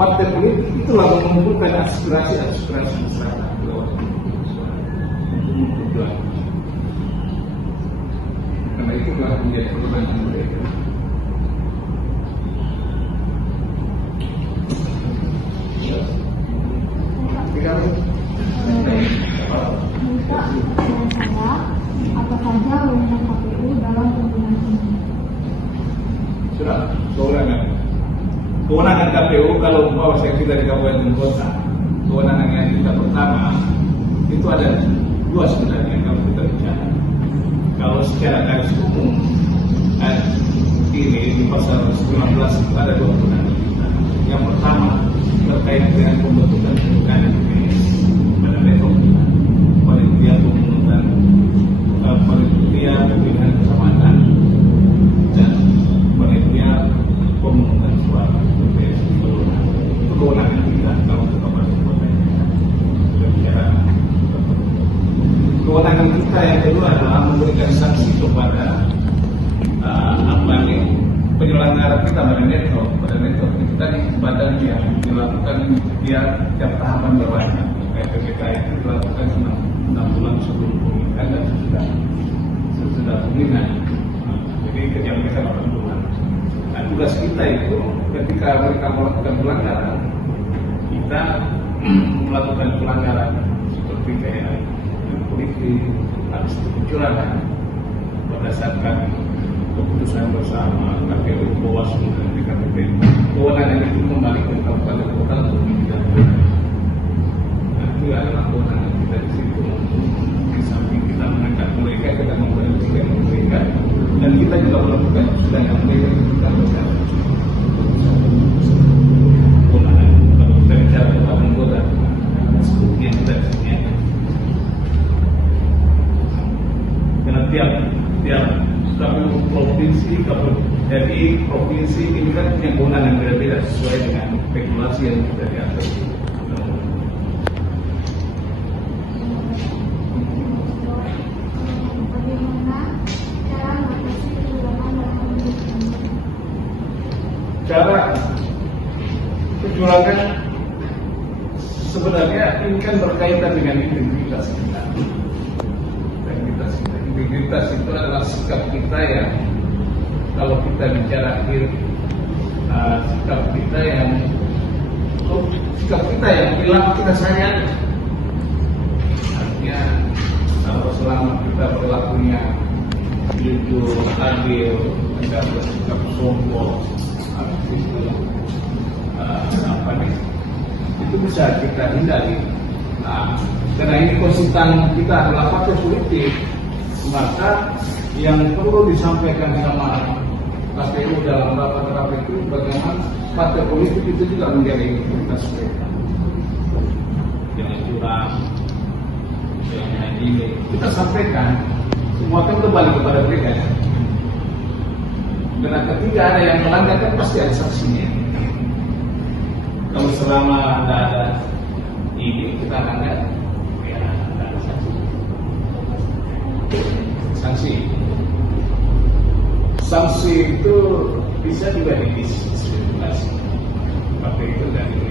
Partai politik itulah mengumpulkan aspirasi masyarakat lewat untuk karena itu telah menjadi kewenangan mereka. Tiga menit. sudah kewenangan KPU kalau umpama seksi dari kabupaten kota, kewenangan yang kita pertama itu ada dua sebenarnya kalau kita bicara. Kalau secara garis umum ini di pasal 19 itu ada dua kewenangan kita. Yang pertama terkait dengan pembentukan kewenangan pada level panitia pembentukan panitia pemilihan kecamatan dan panitia pemungutan suara. Kewenangan kita kalau kita bicara. Kewenangan kita yang kedua adalah memberikan sanksi kepada penyelenggara kita pada network kita di badan yang dilakukan dia tiap tahapan berlanjut. PPK itu dilakukan 6 bulan sebelum pemilihan dan sesudah pemilihan. Jadi kerja mereka 8 bulan. Nah, tugas kita itu ketika mereka melakukan pelanggaran, kita melakukan pelanggaran seperti kayak politik, habis itu kecurangan berdasarkan keputusan bersama KPU, Bawaslu dan DKPP. Kewenangan itu kembali ke kabupaten kota untuk dijalankan. Nah, itu adalah kewenangan kita di situ. Di samping kita mengangkat mereka, kita memberhentikan mereka, dan kita juga melakukan sedangkan mereka kita melakukan kewenangan. Kalau kita bicara kabupaten kota, yang kita disediakan. Karena tiap provinsi, dari provinsi ini kan punya kewenangan berbeda sesuai dengan regulasi yang sudah diatur. Cara kecurangan sebenarnya ini kan berkaitan dengan integritas kita. Integritas itu adalah sikap kita yang kalau kita bicara sikap kita yang bilang kita sayang. Artinya kalau selama kita berlakunya jujur, adil, tidak bersikap sombong, itu bisa kita hindari. Nah, karena ini konsultan kita adalah partai politik, maka yang perlu disampaikan sama KPU dalam rapat-rapat itu bagaimana partai politik itu juga menjadi integritas mereka. Jangan curang, jangan ini. Kita sampaikan, semua kan kembali kepada mereka. Karena ketika ada yang melanggar kan pasti ada sanksinya. Kalau selama tidak ada ini kita langgar, ya tidak ada sanksi. Sanksi itu bisa juga didiskusi. Pakai itu dari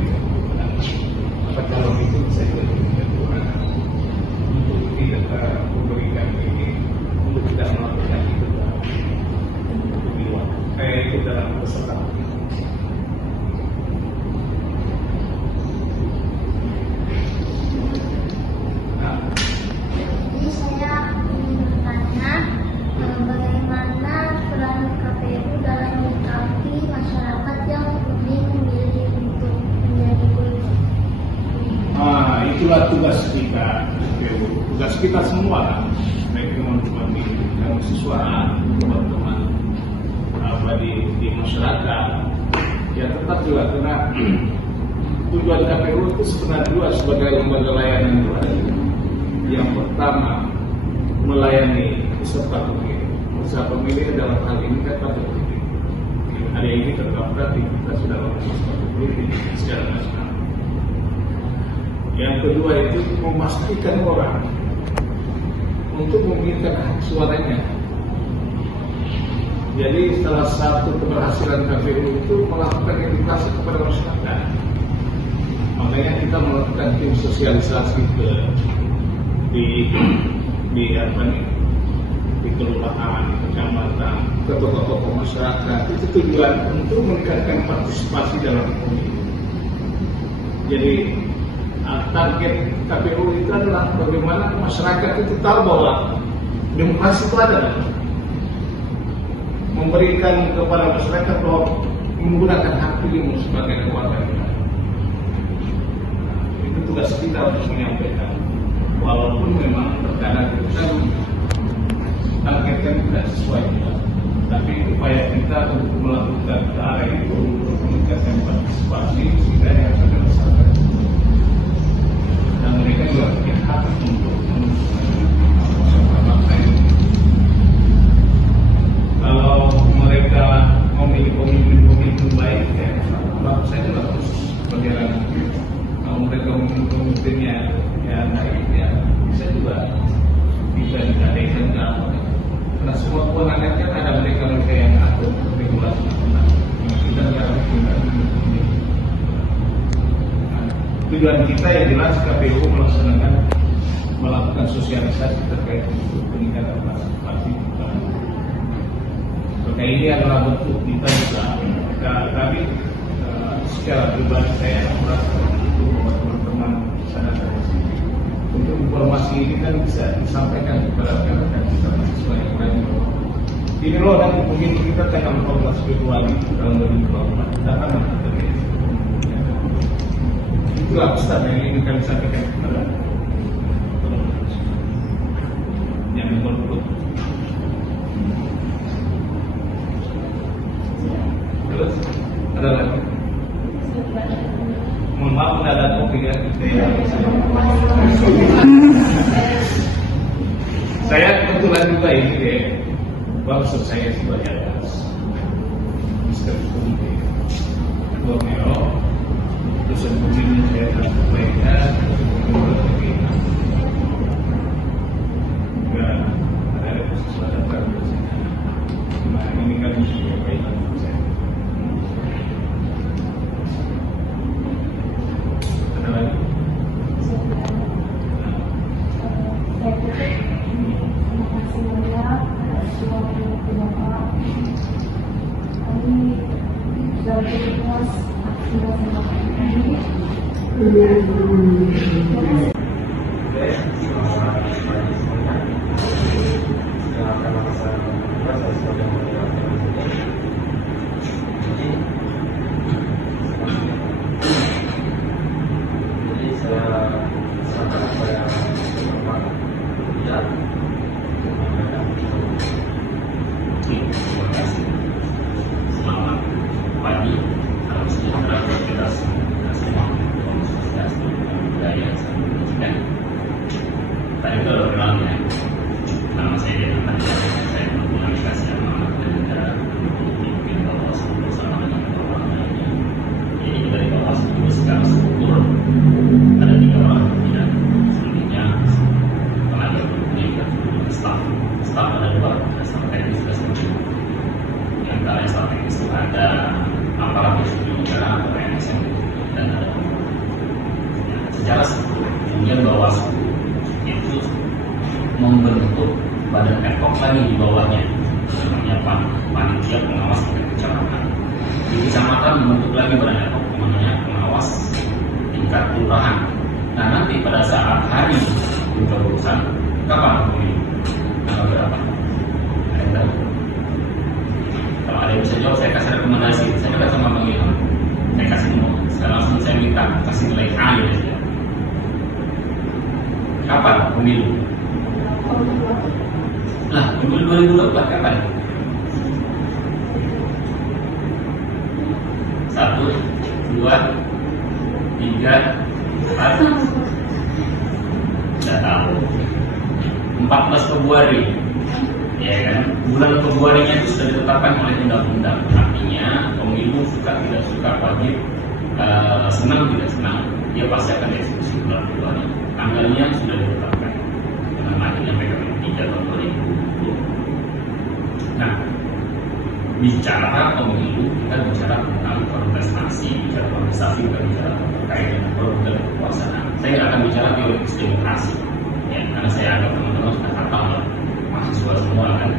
apa kalau itu bisa juga diberikan untuk tidak memberikan ini, untuk tidak melakukan itu di luar. Itu dalam peserta. Itulah tugas kita, tugas kita semua, baik teman-teman di mahasiswa, teman-teman di masyarakat, ya tetap juga karena tujuan KPU itu sebenarnya dua sebagai lembaga layanan itu ada. Yang pertama melayani peserta pemilih. Peserta pemilih dalam hal ini kan partai politik. Hari ini terdaftar di kita sudah lakukan partai politik secara nasional. Yang kedua itu memastikan orang untuk memiliki hak suaranya. Jadi salah satu keberhasilan KPU itu melakukan edukasi kepada masyarakat. Makanya kita melakukan tim sosialisasi di kelurahan, kecamatan, ke tokoh-tokoh masyarakat. Itu tujuan untuk meningkatkan partisipasi dalam pemilu. Jadi target KPU itu adalah bagaimana masyarakat itu tahu bahwa demokrasi itu ada. memberikan kepada masyarakat bahwa menggunakan hak pilihmu sebagai kewajiban kita. Itu tugas kita untuk menyampaikan. Walaupun memang terkadang kita targetkan tidak sesuai kita, tapi upaya kita untuk melakukan ke arah itu untuk meningkatkan partisipasi sehingga yang akan masyarakat dan mereka juga punya hak untuk kalau mereka memilih pemimpin baik, ya bagus saja bagus berjalan. Kalau mereka memilih pemimpinnya ya baik, ya bisa juga bisa dikatakan apa. Karena semua kewenangan kan ada mereka yang atur regulasi. Kita negara hukum. Tujuan kita yang jelas KPU melakukan sosialisasi terkait peningkatan partisipasi. Maka ini adalah bentuk kita juga. Kami secara pribadi saya merasa itu teman-teman sana untuk informasi ini kan bisa disampaikan kepada rekan-rekan kita mahasiswa yang lain. Ini loh nanti mungkin kita tanggal 14 Februari tahun 2024 kita akan melakukan itulah pesan yang ingin kami sampaikan kepada yang berikut. Terus ada lagi? Mohon maaf tidak ada kopi ya. Saya kebetulan juga ini ya, maksud saya sebagai Mister Kumpi Borneo, terus kemudian saya akan baiknya menurut ini juga ada sesuatu yang nah ini kan juga baiknya saya. Ada lagi? Selamat pagi, salam sejahtera buat kita semua. Budaya pendidikan. Tadi itu udah bilang ya, nama saya Dian Panjang, saya berkomunikasi sama negara mungkin bahwa bersama dengan orang lainnya. Jadi kita di bawah itu secara struktur ada 3 orang pimpinan, selebihnya tenaga pendidikan, staff ada 2, ada staff teknis sudah semua. Yang antara staff teknis itu ada aparat yang negara, ada PNSM dan ada secara kemudian Bawaslu itu membentuk badan ad hoc lagi di bawahnya, namanya panitia pengawas tingkat kecamatan. Di kecamatan membentuk lagi badan ad hoc namanya pengawas tingkat kelurahan. Nah nanti pada saat hari pencoblosan kapan pemilih? Tanggal berapa? Kalau ada yang bisa jawab saya kasih rekomendasi. Saya udah sama Bang Ilham, saya kasih nomor. Sekarang langsung saya minta kasih nilai A ya. Kapan pemilu? Nah, pemilu 2024 kapan? 1, 2, 3, 4. Tidak tahu. 14 Februari. Ya kan? Bulan Februarinya itu sudah ditetapkan oleh undang-undang. Artinya pemilu suka tidak suka wajib, senang tidak senang, dia pasti akan dieksekusi bulan Februari. Tanggalnya sudah ditetapkan dengan akhirnya PKPU 3 tahun 2020. Nah, bicara pemilu kita bicara tentang kontestasi, bicara kontestasi bukan bicara terkait dengan program kekuasaan. Saya nggak akan bicara teoritis demokrasi, ya, karena saya anggap teman-teman sudah khatam lah, mahasiswa semua kan.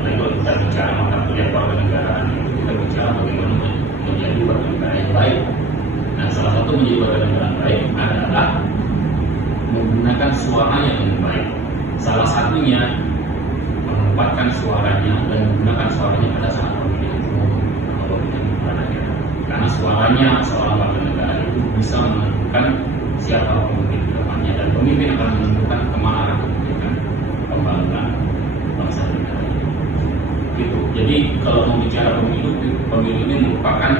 Oleh itu kita bicara mata kuliah kewarganegaraan itu kita bicara bagaimana menjadi warga negara yang baik. Nah, salah satu menjadi warga negara yang baik adalah menggunakan suaranya dengan baik. Salah satunya menempatkan suaranya dan menggunakan suaranya pada saat pemilihan umum atau pemilihan kepala daerah. Karena suaranya seorang warga negara itu bisa menentukan siapa pemimpin ke depannya, dan pemimpin akan menentukan kemana arah kebijakan pembangunan bangsa dan negara. Gitu. Jadi kalau mau bicara pemilu ini merupakan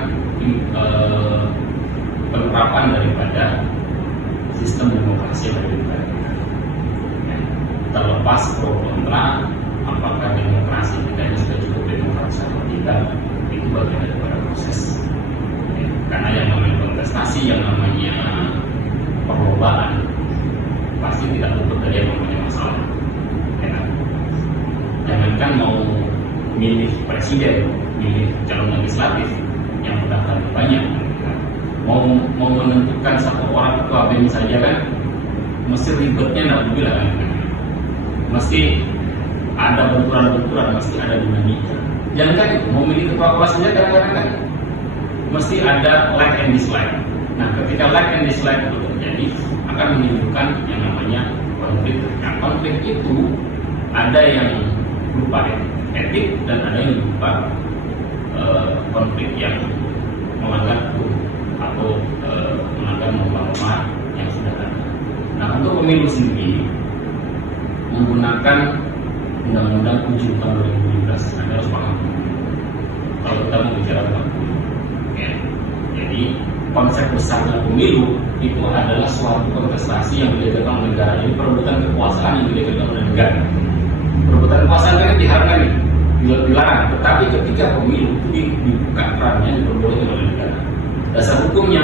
penerapan daripada sistem demokrasi yang ada di negara. Terlepas pro kontra, apakah demokrasi kita ini sudah cukup demokrasi atau tidak, itu bagian daripada proses. Karena yang namanya kontestasi, yang namanya perlombaan, pasti tidak luput dari yang namanya masalah. Jangankan mau milih presiden, milih calon legislatif yang mendaftar banyak, mau menentukan satu orang ketua BEM saja kan, mesti ribetnya naudzubillah kan. Mesti ada benturan-benturan, mesti ada dinamika. Jangan kan itu, mau milih ketua kelas saja kadang-kadang kan mesti ada like and dislike. Nah, ketika like and dislike itu terjadi, akan menimbulkan yang namanya konflik. Nah, konflik itu ada yang berupa etik dan ada yang berupa konflik yang melanggar hukum atau melanggar norma-norma yang sudah ada. Nah, untuk pemilu sendiri menggunakan Undang-Undang 7 tahun 2017, Anda harus paham. Kalau kita mau bicara tentang pemilu, ya. Jadi konsep besarnya pemilu itu adalah suatu kontestasi yang dilakukan oleh negara. Jadi perebutan kekuasaan yang dilakukan oleh negara. Perebutan kekuasaan kan dihargai, dilarang. Tetapi ketika pemilu itu dibuka perannya, diperbolehkan oleh negara. Dasar hukumnya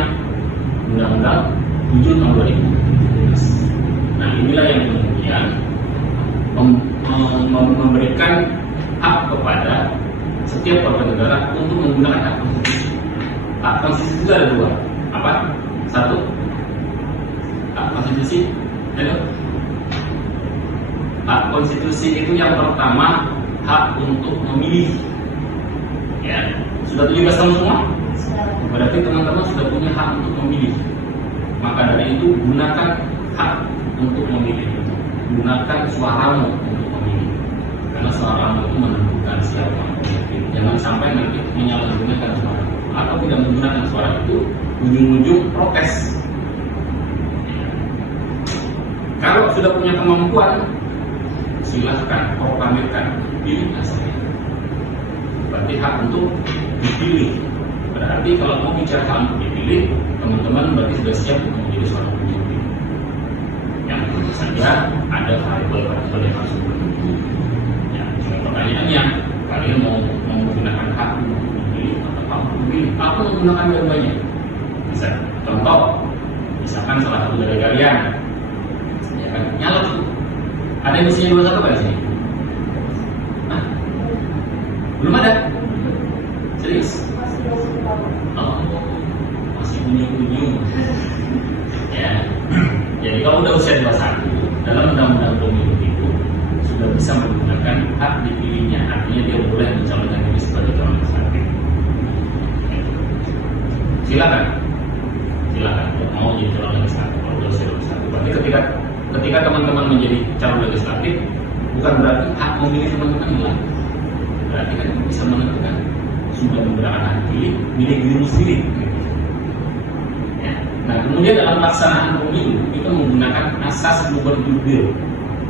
Undang-Undang 7 tahun 2017. Nah, inilah yang kemudian memberikan hak kepada setiap warga negara untuk menggunakan hak konstitusi. Hak konstitusi itu ada dua. Apa? Satu, hak konstitusi. Hak konstitusi itu yang pertama, hak untuk memilih. Ya, sudah 17 tahun semua? Berarti teman-teman sudah punya hak untuk memilih. Maka dari itu gunakan hak untuk memilih. Gunakan suaramu untuk memilih, karena suaramu itu menentukan siapa pemimpin. Jangan sampai nanti menyalahgunakan suara atau tidak menggunakan suara itu, ujung-ujung protes. Kalau sudah punya kemampuan, silahkan proklamirkan, pilih saya. Berarti hak untuk dipilih. Berarti kalau mau bicara hak untuk dipilih, teman-teman berarti sudah siap untuk menjadi seorang pemimpin. Yang tentu saja ada variabel-variabel yang harus dipenuhi. Ya, cuma pertanyaannya, kalian mau menggunakan hak untuk memilih atau hak untuk memilih? Aku menggunakan dua-duanya. Bisa. Contoh, misalkan salah satu dari kalian, ya kan, nyala tuh. Ada yang mestinya 21 pada sini? Hah? Belum ada? Serius? Oh, masih unyu-unyu. Ya. Jadi kalau udah usia 21, dalam undang-undang pemilu itu sudah bisa menggunakan hak dipilihnya, artinya dia boleh mencalonkan diri sebagai calon legislatif. Silakan mau jadi calon legislatif kalau udah usia 21. Berarti ketika teman-teman menjadi calon legislatif, bukan berarti hak memilih teman-teman hilang. Berarti kan bisa menentukan sudah menggunakan hak pilih, milik dirimu sendiri. Nah, kemudian dalam pelaksanaan pemilu kita menggunakan asas global judil,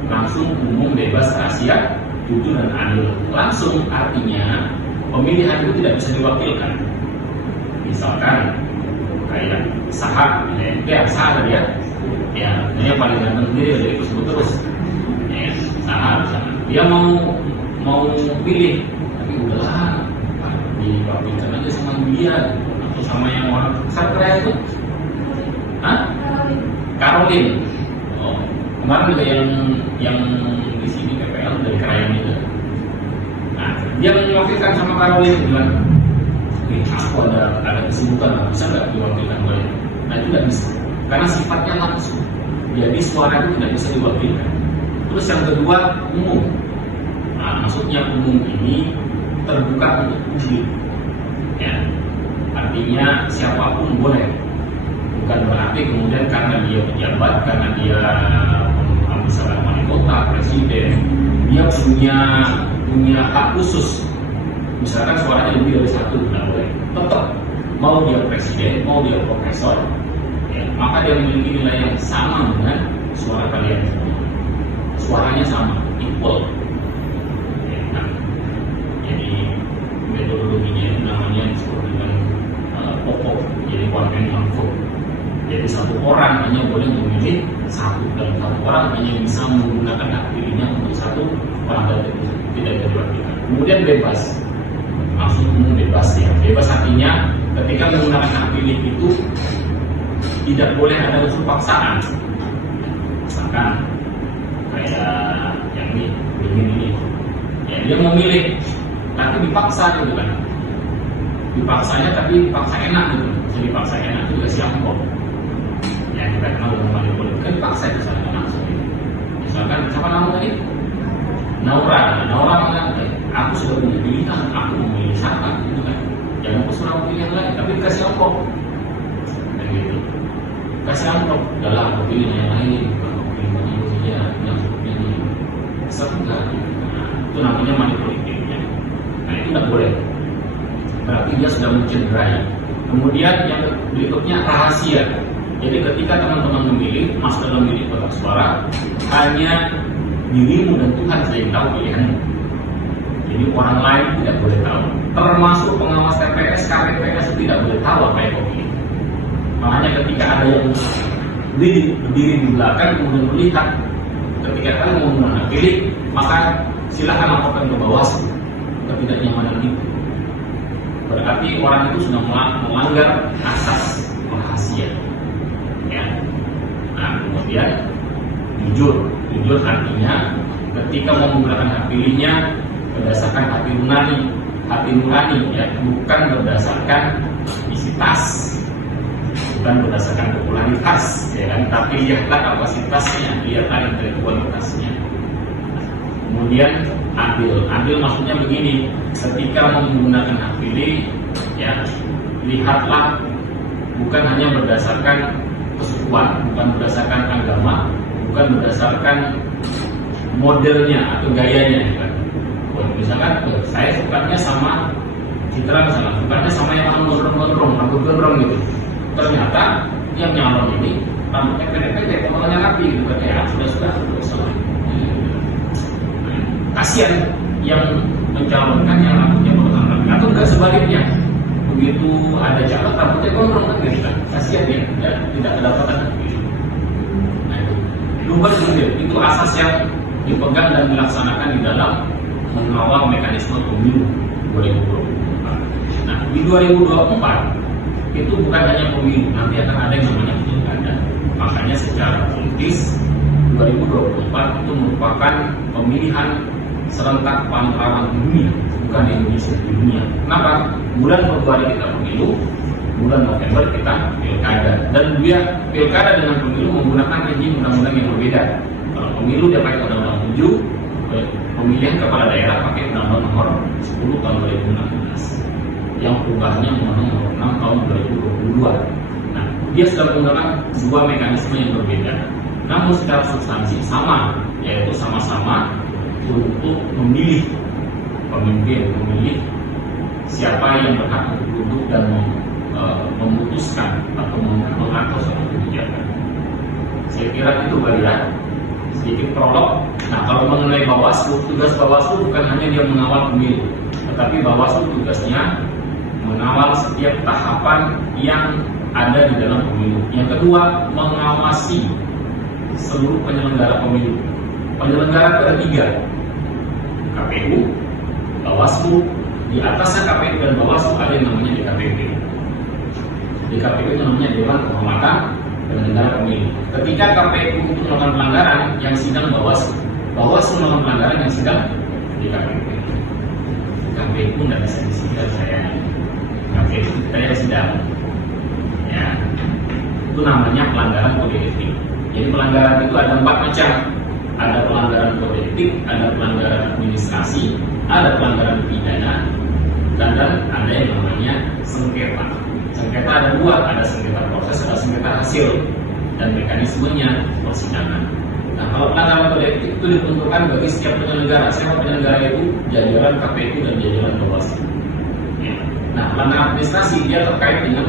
langsung, umum, bebas, rahasia, jujur dan adil. Langsung artinya pemilihan itu tidak bisa diwakilkan. Misalkan kayak sahab, ya sahab ya, yang paling ganteng sendiri jadi terus. Ya, sahab, dia mau pilih, tapi udahlah diwakilkan aja sama dia atau sama yang orang sakra itu. Karolin. Oh, kemarin ada yang di sini PPL dari Krayan itu. Nah, dia mewakilkan sama Karolin, bilang, aku ada kesibukan, bisa nggak diwakilkan oleh? Nah, itu tidak bisa, karena sifatnya langsung. Jadi suara itu tidak bisa diwakilkan. Terus yang kedua, umum. Nah, maksudnya umum ini terbuka untuk publik. Ya, artinya siapapun boleh. Bukan berarti kemudian karena dia pejabat, karena dia misalkan wali kota, presiden, dia punya punya hak khusus, misalkan suaranya lebih dari satu, tidak boleh. Tetap mau dia presiden, mau dia profesor, ya, maka dia memiliki nilai yang sama dengan suara kalian. Suaranya sama, equal. Ya, nah, jadi metodologinya itu namanya disebut dengan pokok, jadi one man one vote. Jadi satu orang hanya boleh memilih satu, dan satu orang hanya bisa menggunakan hak pilihnya untuk satu orang, dan tidak bisa diwakilkan. Kemudian bebas, maksud umum bebas ya. Bebas artinya ketika menggunakan hak pilih itu tidak boleh ada unsur paksaan. Misalkan kayak yang ini, ya dia memilih, tapi dipaksa gitu kan. Dipaksanya tapi dipaksa enak gitu. Jadi dipaksa enak itu juga siampok. Ya kita kenal dengan paling politik kan dipaksa itu sana langsung. Misalkan siapa nama tadi? Naura mengatakan, aku sudah punya pilihan, aku memilih siapa gitu kan. Jangan pesuruh pilihan lagi, tapi dikasih amplop. Dan gitu. Kasih amplop dalam pilih yang lain, yang ini bisa enggak. Nah, itu namanya money politik. Nah itu tidak boleh. Berarti dia sudah mencederai. Kemudian yang berikutnya rahasia. Jadi ketika teman-teman memilih, masuk dalam bilik kotak suara, hanya dirimu dan Tuhan saja yang tahu pilihanmu. Jadi orang lain tidak boleh tahu. Termasuk pengawas TPS, KPPS tidak boleh tahu apa yang kau pilih. Makanya ketika ada yang berdiri di belakang kemudian melihat, ketika kalian mau pilih, maka silakan laporkan ke Bawaslu ketidaknyamanan itu. Berarti orang itu sudah melanggar asas rahasia. Ya. Nah, kemudian jujur artinya ketika mau menggunakan hak pilihnya berdasarkan hati nurani, ya, bukan berdasarkan isi tas, bukan berdasarkan popularitas, ya kan? Tapi lihatlah kapasitasnya, lihatlah intelektualitasnya. Kemudian adil maksudnya begini, ketika menggunakan hak pilih, ya, lihatlah bukan hanya berdasarkan kesukuan, bukan berdasarkan agama, bukan berdasarkan modelnya atau gayanya, kan? Misalkan saya sukanya sama Citra, misalnya sukanya sama yang rambut gondrong gitu. Ternyata yang nyalon ini rambutnya pendek-pendek, kepalanya rapi gitu kan, ya sudah kasihan yang mencalonkan yang rambutnya potong rapi, atau enggak sebaliknya, begitu ada calon rambutnya gondrong kan gitu kan, kasihan dia tidak kedapatan. Nah itu lupa itu asas yang dipegang dan dilaksanakan di dalam mengawal mekanisme pemilu 2024. Nah di 2024 itu bukan hanya pemilu, nanti akan ada yang namanya pilkada. Makanya secara politis 2024 itu merupakan pemilihan serentak paling rawan di dunia, bukan Indonesia, di dunia. Kenapa? Bulan Februari kita pemilu, bulan November kita pilkada. Dan dia pilkada dengan pemilu menggunakan rezim undang-undang yang berbeda. Kalau pemilu dia pakai undang-undang 7, pemilihan kepala daerah pakai undang-undang nomor 10 tahun 2016 yang perubahannya undang-undang nomor 6 tahun 2022. Nah, dia sudah menggunakan dua mekanisme yang berbeda, namun secara substansi sama, yaitu sama-sama untuk memilih pemimpin, memilih siapa yang berhak untuk duduk dan memutuskan atau mengatur suatu kebijakan. Saya kira itu ya. Sedikit prolog. Nah, kalau mengenai Bawaslu, tugas Bawaslu bukan hanya dia mengawal pemilu, tetapi Bawaslu tugasnya mengawal setiap tahapan yang ada di dalam pemilu. Yang kedua, mengawasi seluruh penyelenggara pemilu. Penyelenggara itu ada 3, KPU, Bawaslu, di atasnya KPU dan Bawaslu ada yang namanya DKPP. DKPP itu namanya Dewan Kehormatan Penyelenggara Pemilu. Ketika KPU itu melakukan pelanggaran, yang sidang Bawaslu. Bawaslu melakukan pelanggaran, yang sidang DKPP. KPU tidak bisa disidang saya. KPU kita yang sidang. Ya, itu namanya pelanggaran kode etik. Jadi pelanggaran itu ada 4 macam. Ada pelanggaran kode etik, ada pelanggaran administrasi, ada pelanggaran pidana, dan ada yang namanya sengketa. Sengketa ada 2, ada sengketa proses, ada sengketa hasil, dan mekanismenya persidangan. Nah, kalau pelanggaran kode etik itu ditentukan bagi setiap penyelenggara. Siapa penyelenggara itu? Jajaran KPU dan jajaran Bawaslu. Ya. Nah, pelanggaran administrasi dia terkait dengan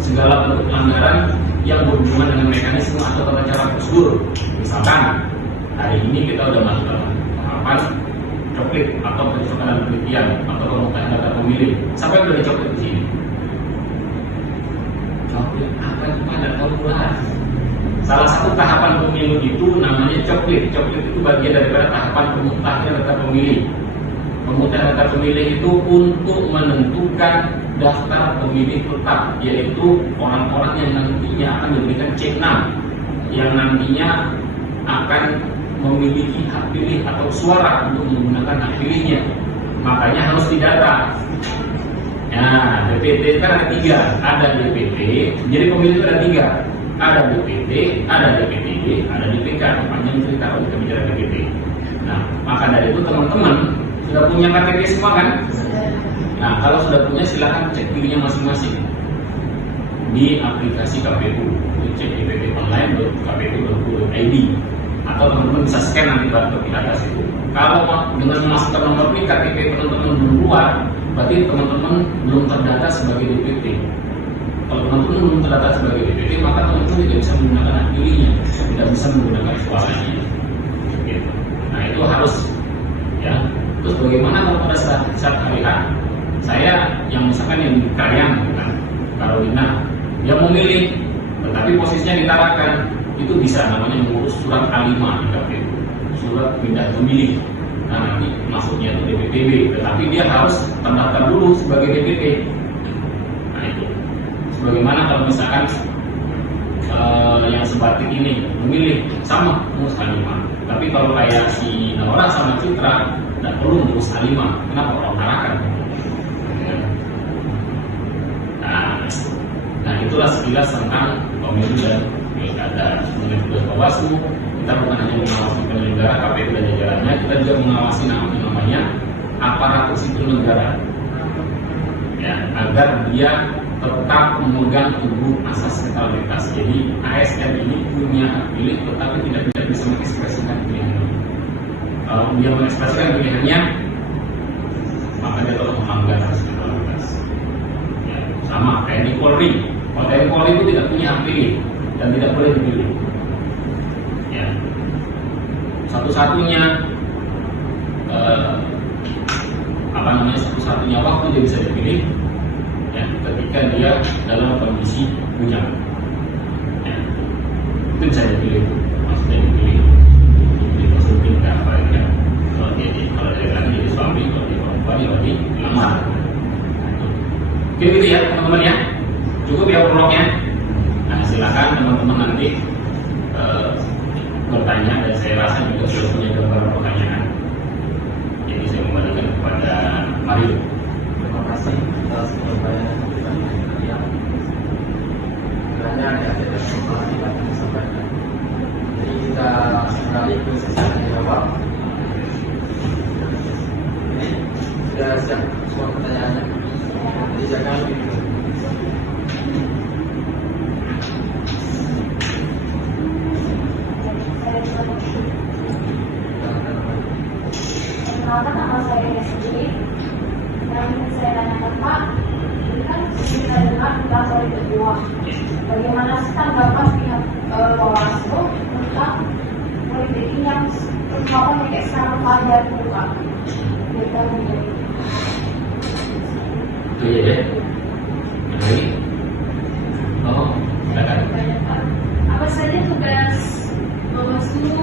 segala bentuk pelanggaran yang berhubungan dengan mekanisme atau tata cara prosedur. Misalkan hari ini kita udah masuk dalam tahapan coklit atau pencocokan penelitian atau pemungutan data pemilih. Siapa yang sudah dicoklit di sini? Coklit apa itu ada kalkulasi? Salah satu tahapan pemilu itu namanya coklit. Coklit itu bagian daripada tahapan pemungutan data pemilih. Pemungutan data pemilih itu untuk menentukan daftar pemilih tetap, yaitu orang-orang yang nantinya akan diberikan C6, yang nantinya akan memiliki hak pilih atau suara untuk menggunakan hak pilihnya. Makanya harus didata. Nah, DPT kan ada 3, ada DPT, jadi pemilih itu ada 3. Ada DPT, ada DPTB, ada DPK. Panjang cerita kalau kita bicara DPT. Nah, maka dari itu teman-teman sudah punya KTP semua kan? Nah, kalau sudah punya silakan cek pilihnya masing-masing di aplikasi KPU. Cek DPT online kpu.go.id atau teman-teman bisa scan nanti barcode di atas itu. Kalau dengan memasukkan nomor PIN KTP teman-teman belum keluar, berarti teman-teman belum terdata sebagai DPT. Kalau teman-teman belum terdata sebagai DPT, maka teman-teman tidak bisa menggunakan hak pilihnya, tidak bisa menggunakan suaranya. Gitu. Nah, itu harus ya. Terus bagaimana kalau pada saat hari H, saya yang misalkan yang di Karyang, kan, Carolina, dia memilih, tetapi posisinya ditarakan, itu bisa namanya mengurus surat A5 di KPU, surat pindah pemilih. Nah, nanti masuknya itu DPTB, tetapi dia harus terdaftar dulu sebagai DPT. Nah, itu. Bagaimana kalau misalkan yang sebatik ini memilih sama mengurus A5, tapi kalau kayak si Naura sama Citra tidak perlu mengurus A5, kenapa? Orang arahkan. Nah, itulah sekilas tentang pemilu dan pilkada. Mengenai tugas Bawaslu, kita bukan hanya mengawasi penyelenggara KPU dan jajarannya, kita juga mengawasi namanya aparatur sipil negara, ya, agar dia tetap memegang teguh asas netralitas. Jadi ASN ini punya hak pilih, tetapi tidak bisa mengekspresikan pilihannya. Kalau dia mengekspresikan pilihannya, maka dia telah melanggar asas netralitas. Ya, sama TNI Polri. Kalau TNI Polri itu tidak punya hak pilih dan tidak boleh dipilih. Ya, satu-satunya satu-satunya waktu dia bisa dipilih, ya, ketika dia dalam kondisi bujang, ya, itu bisa dipilih, maksudnya dipilih konsultif apa ya, kalau dia lagi jadi suami, kalau dia perempuan ya berarti lemah. Mungkin gitu ya teman-teman ya, cukup ya prolognya. Nah, silakan teman-teman nanti bertanya, dan saya rasa juga sudah punya beberapa pertanyaan. Jadi saya kembalikan kepada Mario. Terima kasih atas jawabannya yang sebenarnya ada kesempatan yang disampaikan. Jadi kita beralih ke sesi tanya jawab. Ini sudah siap semua pertanyaannya. Jadi jangan Perkenalkan, nama saya sendiri. Dan saya tanyakan Pak, ini kan kita dengar kita sorry berdua. Bagaimana sih tanggapan pihak Bawaslu tentang politik ini yang terutama kayak sekarang pelajar buka? Kita menjadi. Itu ya. Jadi, oh, silakan. Apa saja tugas Bawaslu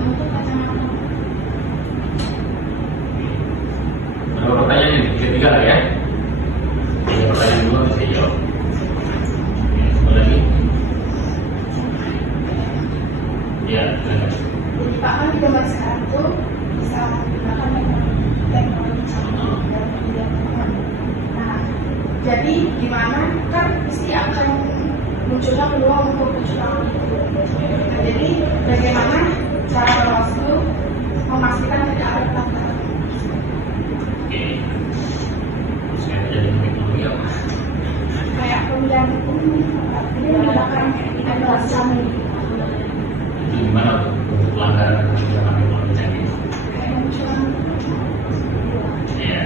untuk kacamata? Ada pertanyaan ini, ketiga lah ya. Ada pertanyaan dua bisa jawab. Apa lagi? Ya, silakan. Jadi Pak, kan di zaman sekarang tuh bisa menggunakan teknologi canggih dan kemudian nah, jadi gimana kan pasti akan munculnya peluang untuk kecurangan itu. Nah, jadi bagaimana cara Bawaslu memastikan tidak ada pelanggaran? Oke. Saya jadi teknologi apa? Kayak pemilihan umum, ini menggunakan teknologi canggih. Gimana tuh? kebijakan ekonomi canggih? Ya.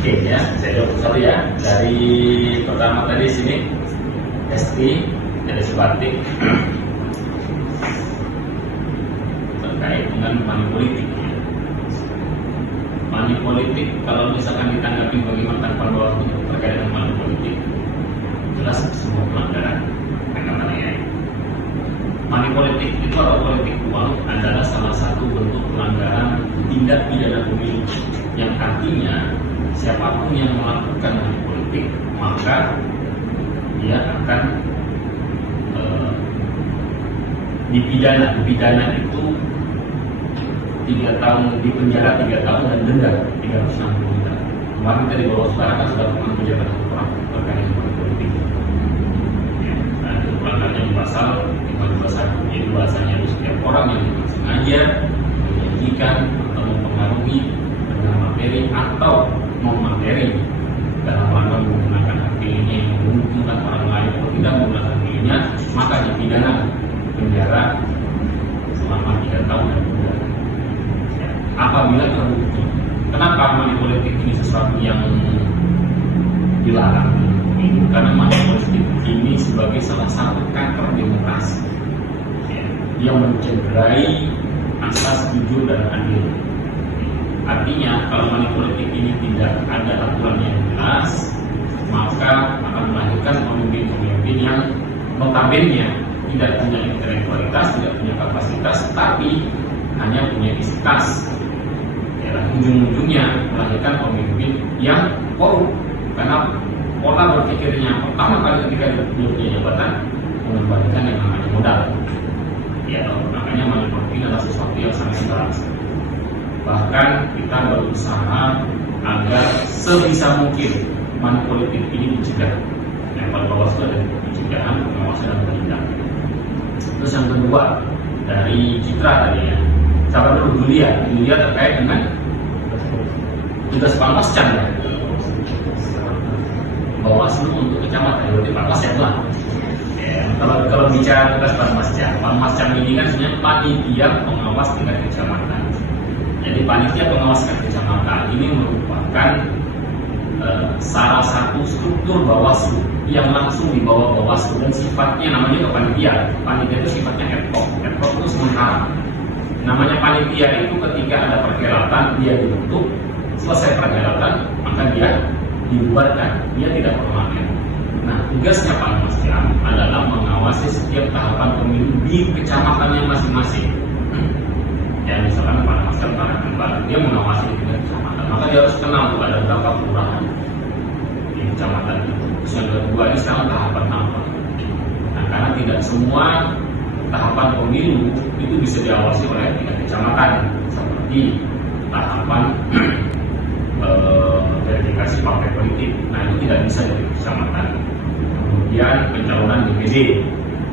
Oke ya, saya jawab satu ya. Dari pertama tadi sini Esti dari Sebatik terkait dengan money politik. Money politik kalau misalkan ditanggapi bagaimana tanggapan Bawaslu terkait dengan money politik, jelas semua pelanggaran ya. Money politik itu atau politik uang adalah salah satu bentuk pelanggaran tindak pidana pemilu yang artinya siapapun yang melakukan money politik maka dia akan dipidana. Dipidana itu 3 tahun di penjara, 3 tahun dan denda 360 juta. Kemarin tadi Bawaslu kan sudah pernah menjabat orang terkait dengan money politik. Ya, nah, itu pelanggarannya di pasal 521, yaitu bahasanya setiap orang yang sengaja menjanjikan atau mempengaruhi dengan materi atau non-materi dalam rangka menggunakan hak pilihnya yang menguntungkan orang lain atau tidak menggunakan hak pilihnya, maka dipidana penjara selama 3 tahun dan denda. Ya, apabila terbukti. Kenapa money politik ini sesuatu yang dilarang? Karena money politik ini sebagai salah satu kanker demokrasi yang mencederai asas jujur dan adil. Artinya kalau money politik ini tidak ada aturan yang jelas, maka akan melahirkan pemimpin-pemimpin yang notabene tidak punya intelektualitas, tidak punya kapasitas, tapi hanya punya isitas. Ya, ujung-ujungnya melahirkan pemimpin yang korup karena pola berpikirnya pertama kali ketika dia punya jabatan mengembalikan yang namanya modal. Ya, makanya money politik adalah sesuatu yang sangat jelas. Bahkan kita berusaha agar sebisa mungkin money politik ini dicegah. Yang paling Bawaslu ada pencegahan, pengawasan dan penindakan. Terus yang kedua dari Citra tadi ya, sabar dulu Julia terkait dengan tugas Panwascam ya. Bawaslu untuk kecamatan berarti Panwascam lah. Ya, kalau bicara tugas Panwascam ini kan sebenarnya panitia pengawas tingkat kecamatan. Jadi panitia pengawas tingkat kecamatan ini merupakan salah satu struktur Bawaslu yang langsung di bawah Bawaslu dan sifatnya namanya panitia. Panitia itu sifatnya ad hoc itu sementara. Namanya panitia itu ketika ada perhelatan dia dibentuk, selesai perhelatan maka dia dibubarkan, dia tidak permanen. Nah, tugasnya Panwascam adalah mengawasi setiap tahapan pemilu di kecamatannya masing-masing. Ya, misalkan Panwascam Barat, dia mengawasi di kecamatan, maka dia harus kenal ada berapa kelurahan di kecamatan itu. Terus yang kedua ini sekarang tahapan apa? Nah, karena tidak semua tahapan pemilu itu bisa diawasi oleh tingkat kecamatan, seperti tahapan verifikasi partai politik. Nah, itu tidak bisa dari kecamatan. Kemudian pencalonan DPD.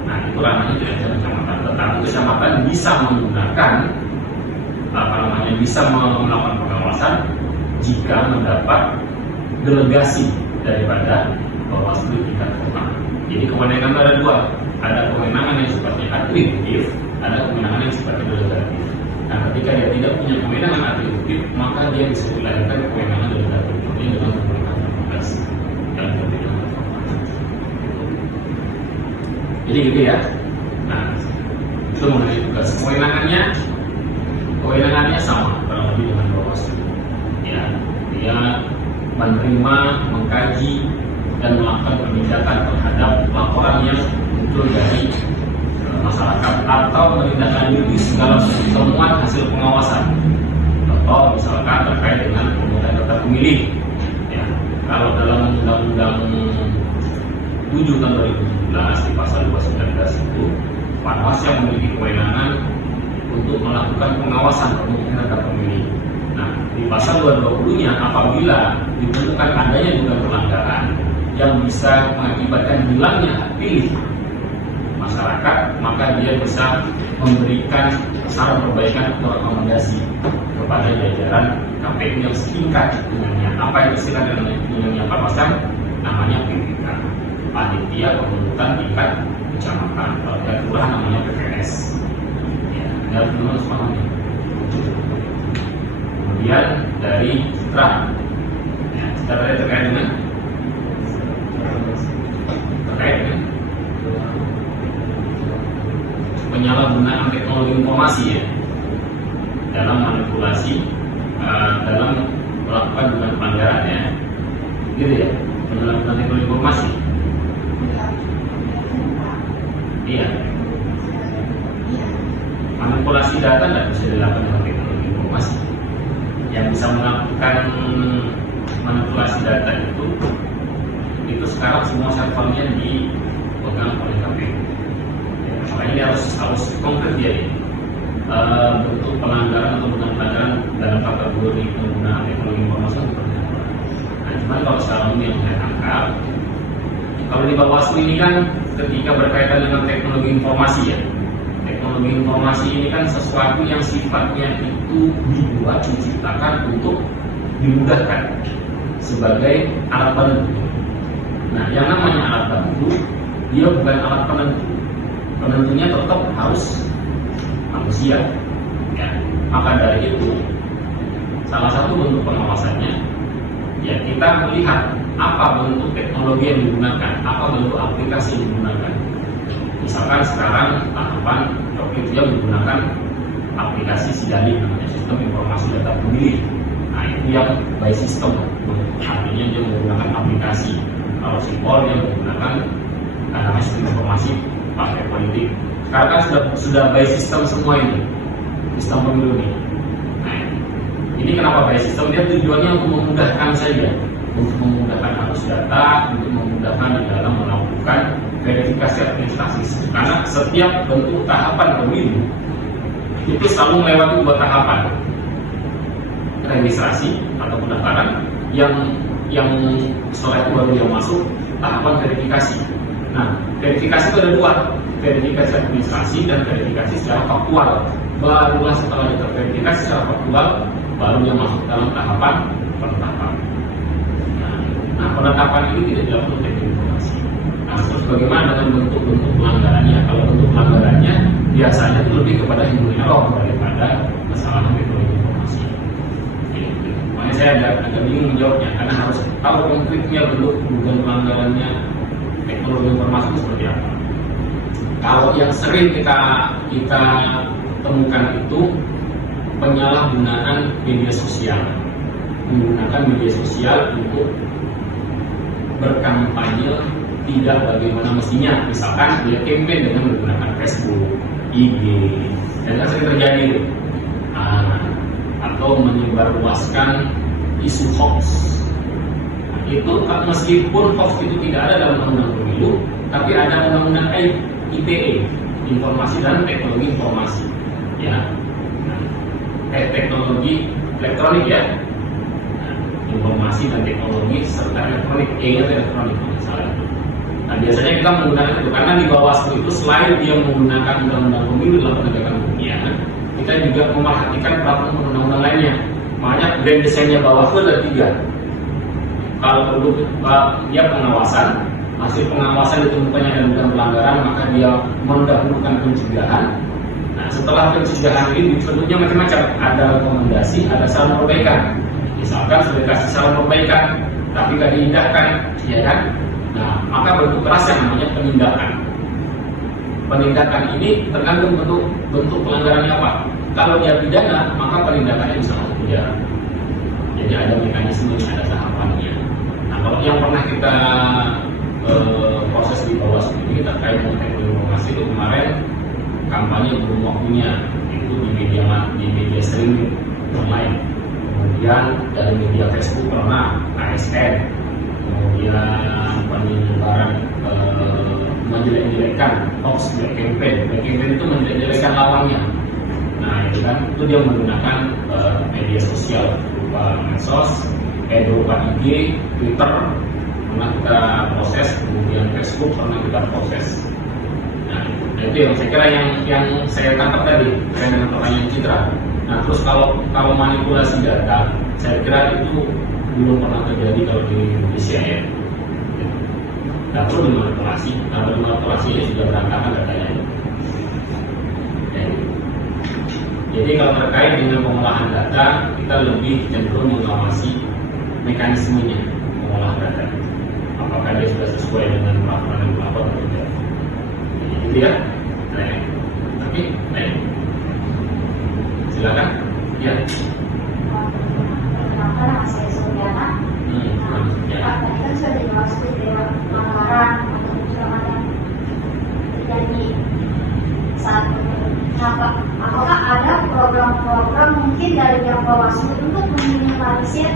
Nah, itu ranahnya tidak bisa kecamatan. Tetapi kecamatan bisa menggunakan bisa melakukan pengawasan jika mendapat delegasi daripada Bawaslu tingkat kota. Jadi kewenangan ada dua, ada kewenangan yang sifatnya atributif, ada kewenangan yang sifatnya delegatif. Nah, ketika dia tidak punya kewenangan atributif, maka dia bisa dilahirkan kewenangan delegatif ini dengan menggunakan tugas dan berbeda. Jadi gitu ya. Nah, itu mengenai tugas. Kewenangannya sama kurang lebih dengan Bawaslu. Ya, dia menerima, mengkaji dan melakukan penindakan terhadap laporan yang muncul dari masyarakat atau menindaklanjuti segala temuan hasil pengawasan. Contoh misalkan terkait dengan pemungutan daftar pemilih. Ya, kalau dalam Undang-Undang 7 tahun 2017 di pasal 219 itu Panwascam memiliki kewenangan untuk melakukan pengawasan pemungutan daftar pemilih. Nah, di pasal 220-nya apabila ditemukan adanya dugaan pelanggaran yang bisa mengakibatkan hilangnya hak pilih masyarakat, maka dia bisa memberikan saran perbaikan atau rekomendasi kepada jajaran KPU yang setingkat dengannya. Apa yang istilah dengan Panwascam? Namanya PPK, panitia pemungutan tingkat kecamatan. Kalau tidak kelurahan namanya PPS. Ya. Anda teman semuanya. Kemudian dari Citra, ya, Citra terkait dengan penyalahgunaan teknologi informasi ya dalam manipulasi, dalam melakukan dengan pelanggaran ya, gitu ya, penyalahgunaan teknologi informasi. Iya. Manipulasi data tidak bisa dilakukan dengan teknologi informasi. Yang bisa melakukan manipulasi data itu sekarang semua servernya dipegang oleh KPU. Ya, makanya dia harus konkret dia ini. Bentuk pelanggaran atau bukan pelanggaran dalam kategori penggunaan teknologi informasi seperti apa. Nah, cuman kalau sekarang ini yang saya tangkap, kalau di Bawaslu ini kan ketika berkaitan dengan teknologi informasi ya, teknologi informasi ini kan sesuatu yang sifatnya itu dibuat, diciptakan untuk dimudahkan sebagai alat bantu. Nah, yang namanya alat bantu, dia bukan alat penentu. Penentunya tetap harus manusia. Ya. Maka dari itu, salah satu bentuk pengawasannya, ya kita melihat apa bentuk teknologi yang digunakan, apa bentuk aplikasi yang digunakan. Misalkan sekarang tahapan itu yang menggunakan aplikasi SIDALIN, namanya sistem informasi data pemilih. Nah, itu yang by system, artinya dia menggunakan aplikasi. Kalau sipol yang menggunakan namanya sistem informasi partai politik. Sekarang kan sudah by system semua ini, sistem pemilu ini. Nah, ini kenapa by system? Dia tujuannya untuk memudahkan saja, untuk memudahkan arus data, untuk memudahkan di dalam melakukan verifikasi administrasi. Karena setiap bentuk tahapan pemilu itu selalu melewati dua tahapan, registrasi atau pendaftaran, yang setelah itu baru yang masuk tahapan verifikasi. Nah, verifikasi itu ada dua, verifikasi administrasi dan verifikasi secara faktual. Barulah setelah terverifikasi secara faktual, baru yang masuk dalam tahapan penetapan. Nah, penetapan ini tidak dilakukan oleh teknologi informasi. Nah, terus bagaimana dengan bentuk-bentuk pelanggarannya? Kalau bentuk pelanggarannya biasanya itu lebih kepada human error daripada masalah teknologi informasi. Makanya saya agak bingung menjawabnya, karena harus tahu konkretnya bentuk dugaan pelanggarannya teknologi informasi itu seperti apa. Kalau yang sering kita temukan itu penyalahgunaan media sosial, menggunakan media sosial untuk berkampanye tidak bagaimana mestinya. Misalkan dia campaign dengan menggunakan Facebook, IG, dan itu sering terjadi atau menyebarluaskan isu hoax. Nah, itu meskipun hoax itu tidak ada dalam undang-undang pemilu, tapi ada undang-undang ITE, informasi dan teknologi informasi, ya, teknologi elektronik ya, informasi dan teknologi serta elektronik, elektronik misalnya. Nah, biasanya kita menggunakan itu karena di Bawaslu itu selain dia menggunakan undang-undang pemilu dalam penegakan hukumnya, kita juga memerhatikan peraturan undang-undang lainnya. Makanya grand desainnya Bawaslu ada 3. Kalau perlu dia pengawasan, hasil pengawasan ditemukannya ada dugaan pelanggaran, maka dia mendahulukan pencegahan. Nah, setelah pencegahan ini bentuknya macam-macam, ada rekomendasi, ada saran perbaikan. Misalkan sudah kasih saran perbaikan, tapi tidak diindahkan, ya kan? Nah, maka bentuk keras yang namanya penindakan. Penindakan ini tergantung bentuk pelanggarannya apa. Kalau dia pidana, maka penindakannya bisa masuk penjara. Jadi ada mekanisme, ada tahapannya. Nah, kalau yang pernah kita proses di Bawaslu ini terkait dengan teknologi informasi itu kemarin kampanye belum waktunya itu di media streaming online. Kemudian dari media Facebook pernah ASN, kemudian penyebaran menjelek-jelekan hoax, black campaign itu menjelek-jelekan lawannya. Nah, itu kan itu dia menggunakan media sosial berupa medsos, berupa IG, Twitter pernah kita proses, kemudian Facebook pernah kita proses. Nah, itu yang saya kira yang saya tangkap tadi terkait dengan pertanyaan Citra. Nah, terus kalau manipulasi data, saya kira itu belum pernah terjadi kalau di Indonesia ya. Tidak perlu dimanipulasi, kalau dimanipulasi ya sudah berantakan datanya. Ya. Jadi kalau terkait dengan pengolahan data, kita lebih cenderung mengawasi mekanismenya mengolah data. Apakah dia sudah sesuai dengan peraturan regulator atau tidak? Gitu ya. Oke, baik. Silakan. Ya. Nama saya Suryana. Ya. Tadi kan sudah dimaksud lewat pelanggaran atau kecurangan terjadi saat apakah ada program-program mungkin dari yang Bawaslu untuk meminimalisir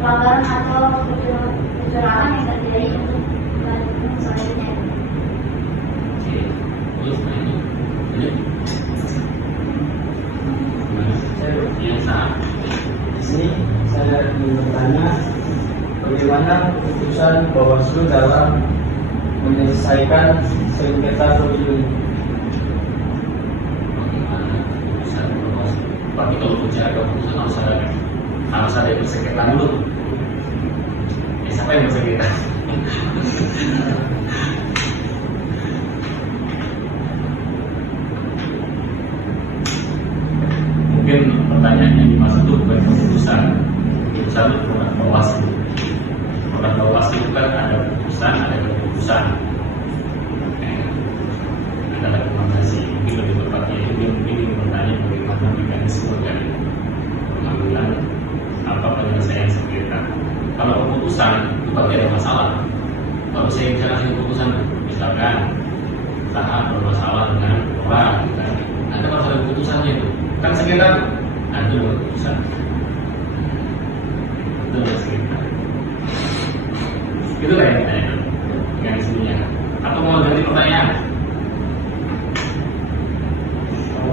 pelanggaran atau kecurangan yang terjadi untuk selanjutnya? Terus ini. Di sini saya ingin bertanya bagaimana keputusan Bawaslu dalam menyelesaikan sengketa pemilu. Tapi kalau bicara keputusan harus ada persengketaan dulu. Siapa yang bersengketa? Mungkin pertanyaannya dimaksud itu bukan keputusan itu produk Bawaslu. Produk Bawaslu itu kan ada keputusan, ada keputusan, ada rekomendasi. Mungkin lebih tepatnya itu mungkin bertanya bagaimana mekanisme dari pengambilan apa penyelesaian sengketa. Kalau keputusan itu pasti ada masalah. Kalau saya bicara keputusan, misalkan tahap bermasalah dengan orang, ada masalah keputusannya itu. Kan sengketa, nah itu keputusan. Itu sengketa. Itu yang ditanyakan mekanismenya. Atau mau ganti pertanyaan?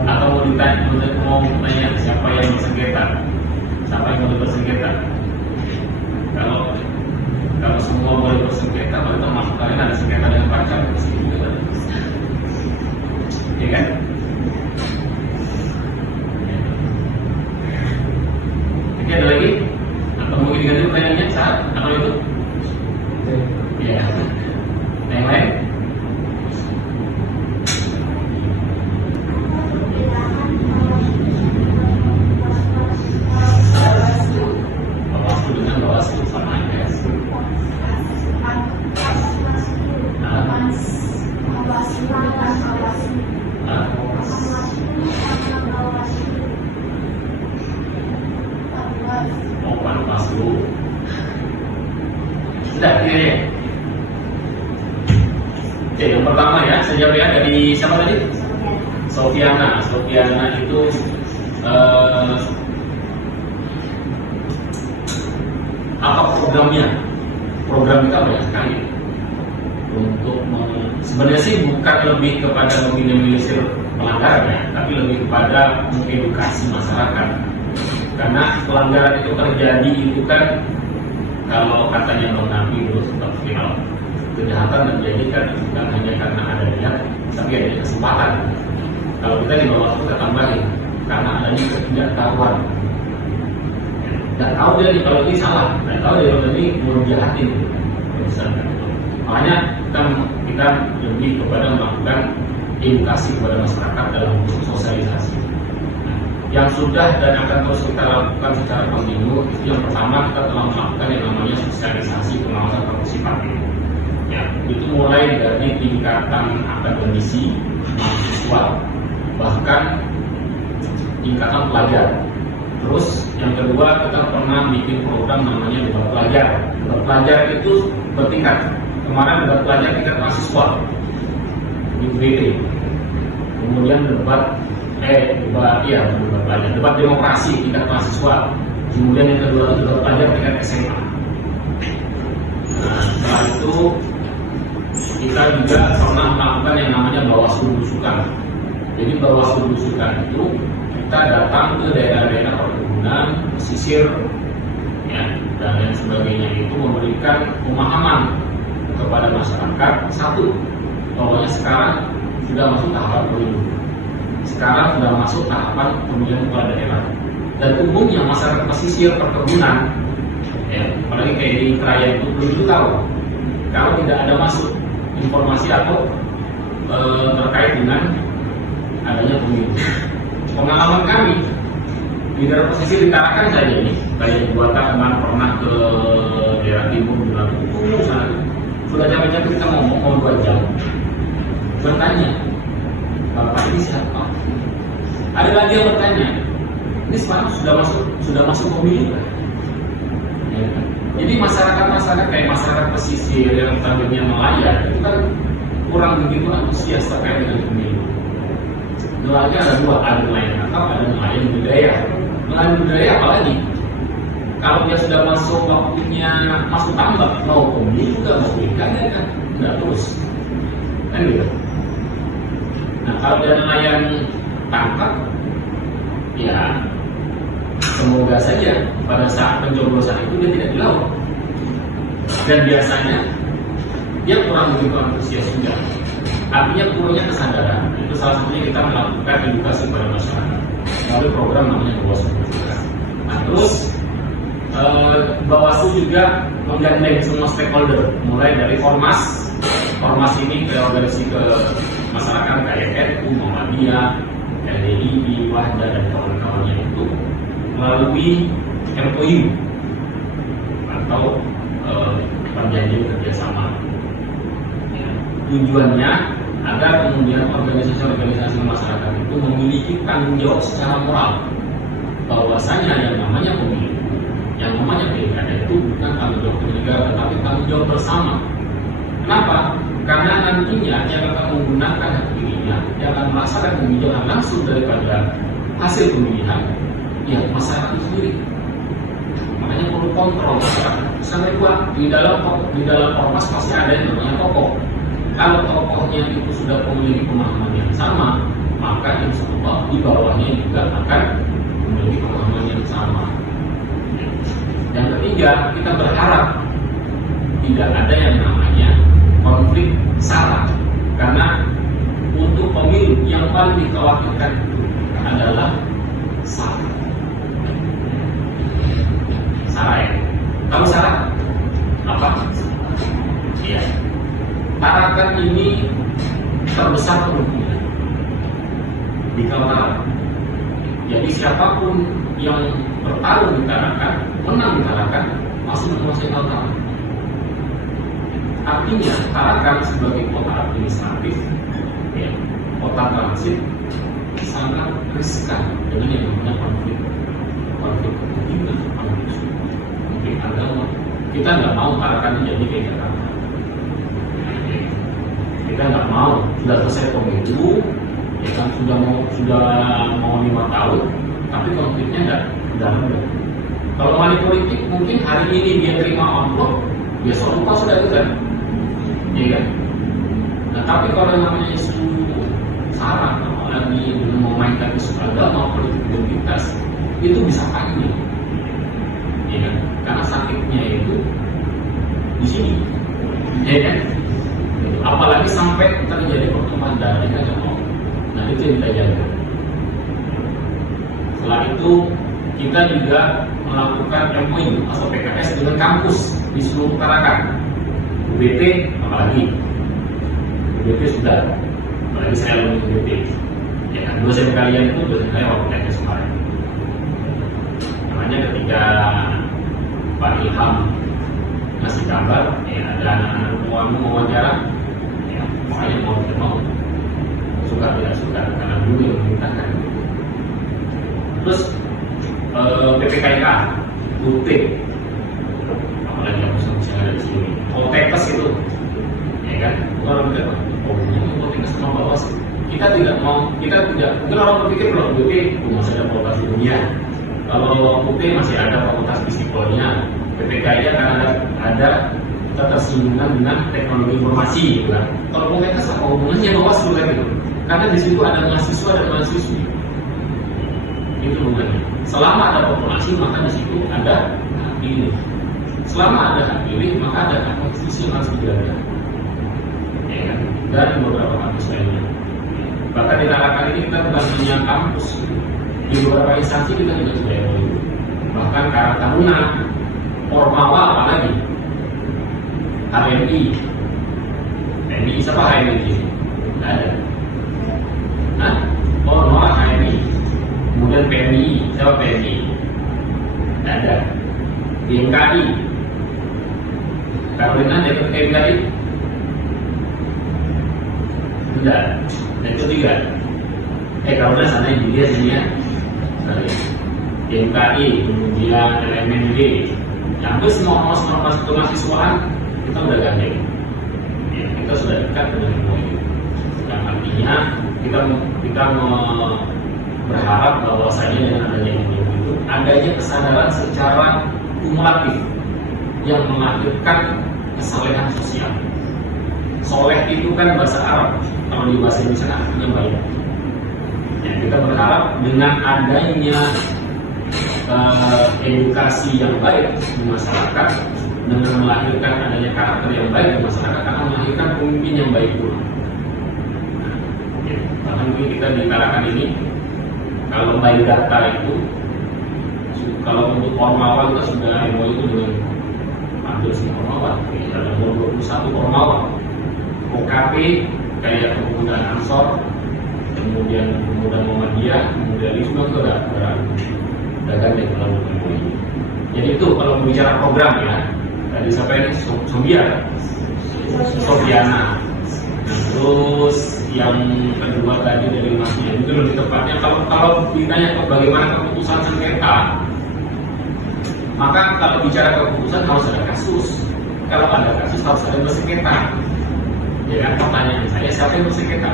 Atau mau bertanya siapa yang bersengketa? Siapa yang boleh bersengketa? Kalau semua boleh bersengketa, berarti termasuk kalian ada sengketa dengan pacar, ya kan? Oke, ada lagi? Atau mungkin diganti pertanyaannya saat atau itu? Ya. Yang lain? Bawaslu dengan Bawaslu sama aja. Sudah, ini ya. Oke, yang pertama ya, sejauh ya dari siapa tadi? Sofiana. Sofiana itu apa programnya? Program kita banyak sekali. Untuk sebenarnya sih bukan lebih kepada meminimalisir pelanggarannya, tapi lebih kepada mengedukasi masyarakat. Karena pelanggaran itu terjadi itu kan kalau katanya Bang Nabi dulu sempat viral, kejahatan terjadi kan bukan hanya karena ada niat, tapi ada kesempatan. Kalau kita di bawah kita tambahin karena adanya ketidaktahuan. Dan tahu dia kalau ini salah, dan tahu dia kalau ini mau jahatin, misalkan. Makanya kita lebih kepada melakukan edukasi kepada masyarakat dalam bentuk sosialisasi. Yang sudah dan akan terus kita lakukan secara kontinu itu yang pertama kita telah melakukan yang namanya sosialisasi pengawasan partisipatif. Ya, itu mulai dari tingkatan akademisi, mahasiswa, bahkan tingkatan pelajar. Terus yang kedua kita pernah bikin program namanya debat pelajar. Debat pelajar itu bertingkat. Kemarin debat pelajar tingkat mahasiswa di UPT. Kemudian debat demokrasi tingkat mahasiswa. Kemudian yang kedua itu debat pelajar tingkat SMA. Nah, setelah itu kita juga pernah melakukan yang namanya Bawaslu Belusukan. Jadi Bawaslu Belusukan itu kita datang ke daerah-daerah perkebunan, pesisir, ya, dan lain sebagainya itu memberikan pemahaman kepada masyarakat. Satu, bahwa sekarang sudah masuk tahapan pemilu. Sekarang sudah masuk tahapan pemilihan kepala daerah. Dan umumnya masyarakat pesisir perkebunan, ya, apalagi kayak di Krayan itu belum tahu kalau tidak ada masuk informasi atau terkait dengan adanya pemilu. pengalaman kami di daerah pesisir di Tarakan saja ini, kayak Buata kemarin pernah ke daerah timur bilang sana sudah capek-capek kita mau 2 jam bertanya, Bapak ini siapa? Ada lagi yang bertanya, ini sekarang sudah masuk pemilu kan? Ya. Jadi masyarakat kayak masyarakat pesisir yang targetnya nelayan itu kan kurang begitu antusias terkait dengan pemilu. Nelayan ada 2, ada nelayan tangkap, ada nelayan budaya. Nelayan budaya apalagi? Kalau dia sudah masuk waktunya masuk tambak, mau pemilu juga mau ikan ya kan, nggak terus, kan gitu. Nah kalau dia nelayan tangkap, ya semoga saja pada saat pencoblosan itu dia tidak di laut. Dan biasanya dia kurang begitu antusias juga. Artinya kurangnya kesadaran. Itu salah satunya kita melakukan edukasi pada masyarakat melalui program namanya Bawaslu. Nah terus Bawaslu juga menggandeng semua stakeholder, mulai dari ormas ini ke organisasi ke masyarakat kayak NU, Muhammadiyah, LDII, Wahda dan kawan-kawannya itu melalui MOU atau perjanjian kerjasama. Ya, tujuannya agar kemudian organisasi-organisasi masyarakat itu memiliki tanggung jawab secara moral bahwasanya yang namanya pemilu, yang namanya pilkada itu bukan tanggung jawab negara tetapi tanggung jawab bersama. Kenapa? Karena nantinya yang akan menggunakan hak pilihnya, yang akan melaksanakan kebijakan langsung daripada hasil pemilihan, ya masyarakat itu sendiri. Makanya perlu kontrol masyarakat. Sampai di dalam ormas pasti ada yang namanya tokoh. Kalau tokohnya itu sudah memiliki pemahaman yang sama, maka insya Allah di bawahnya juga akan memiliki pemahaman yang sama. Yang ketiga, kita berharap tidak ada yang namanya konflik sara, karena untuk pemilu yang paling dikhawatirkan adalah sara. Sara ya. Tahu sara? Apa? Iya. Tarakan ini terbesar penduduknya di Kaltara. Jadi siapapun yang bertarung di Tarakan, menang di Tarakan, masih menguasai Kaltara. Artinya Tarakan sebagai kota administratif, ya, kota transit, sangat riskan dengan yang namanya konflik kepentingan, konflik agama. Kita nggak mau Tarakan jadi kayak Jakarta. Kita nggak mau sudah selesai pemilu, ya kan sudah mau 5 tahun, tapi konfliknya nggak ada. Kalau money politik mungkin hari ini dia terima amplop, besok lupa sudah itu kan, iya kan. Nah tapi kalau namanya isu sara, lagi memainkan isu agama, politik identitas, itu bisa panjang, iya kan? Karena sakitnya itu di sini, iya kan. Apalagi sampai terjadi pertemuan darah ini aja mau. Nah itu yang kita jaga. Setelah itu kita juga melakukan MOU atau PKS dengan kampus di seluruh Tarakan. UBT apalagi sudah, apalagi saya alumni UBT. Ya kan dosen kalian itu dosen saya waktu PKS kemarin. Namanya ketika Pak Ilham ngasih kabar, ya ada anak-anak mau wawancara. Makanya mau tidak mau, suka tidak suka, karena dulu yang memerintahkan. Terus PPKK, UT, apalagi yang bisa ada di sini, OTEKS itu, ya kan? Orang bilang, oh ini OTEKS sama bawah. Kita tidak mau, mungkin orang berpikir kalau UT masih ada fakultas dunia, kalau UT masih ada fakultas fisikologinya, PPKK kan ada ketersinggungan dengan teknologi informasi, gitu kan? Kalau komunitas apa hubungannya Bawaslu kan gitu? Karena di situ ada mahasiswa dan mahasiswi, itu hubungannya. Selama ada populasi maka di situ ada hak pilih. Selama ada hak pilih maka ada hak konstitusi yang harus dijaga, ya kan? Dan beberapa kampus lainnya. Bahkan di Tarakan ini kita bukan hanya kampus, di beberapa instansi kita juga sudah MOU. Bahkan Karang Taruna, Ormawa apalagi. HMI siapa HMI? Tidak ada. Nah, HMI PMI, siapa PMI? Tidak ada. DMKI, Carolina dapat DMKI? Tidak. Dan ketiga, Carolina sana India sini ya. DMKI, kemudian LMND, hampir semua masuk ke mahasiswaan kita udah gandeng. Ya, kita sudah dekat dengan MOU. Yang artinya kita berharap bahwasanya dengan adanya MOU itu adanya kesadaran secara kumulatif yang menghadirkan kesalehan sosial. Soleh itu kan bahasa Arab, kalau di bahasa Indonesia artinya baik. Ya, kita berharap dengan adanya edukasi yang baik di masyarakat, dengan melahirkan adanya karakter yang baik di masyarakat, akan melahirkan pemimpin yang baik pula. Bahkan mungkin kita di Tarakan ini, kalau by data itu, kalau untuk Ormawa kita sudah MOU itu dengan hampir semua Ormawa, ada nomor 21 Ormawa. OKP kayak Pemuda Ansor, kemudian Pemuda Muhammadiyah, kemudian itu juga udah gandeng melalui MOU. Jadi itu kalau bicara program ya, tadi sampai ini Sofiana. Terus yang kedua tadi dari Masnya itu lebih tepatnya kalau ditanya bagaimana keputusan sengketa, maka kalau bicara keputusan harus ada kasus. Kalau ada kasus harus ada bersengketa. Ya kan, pertanyaan saya, siapa yang bersengketa?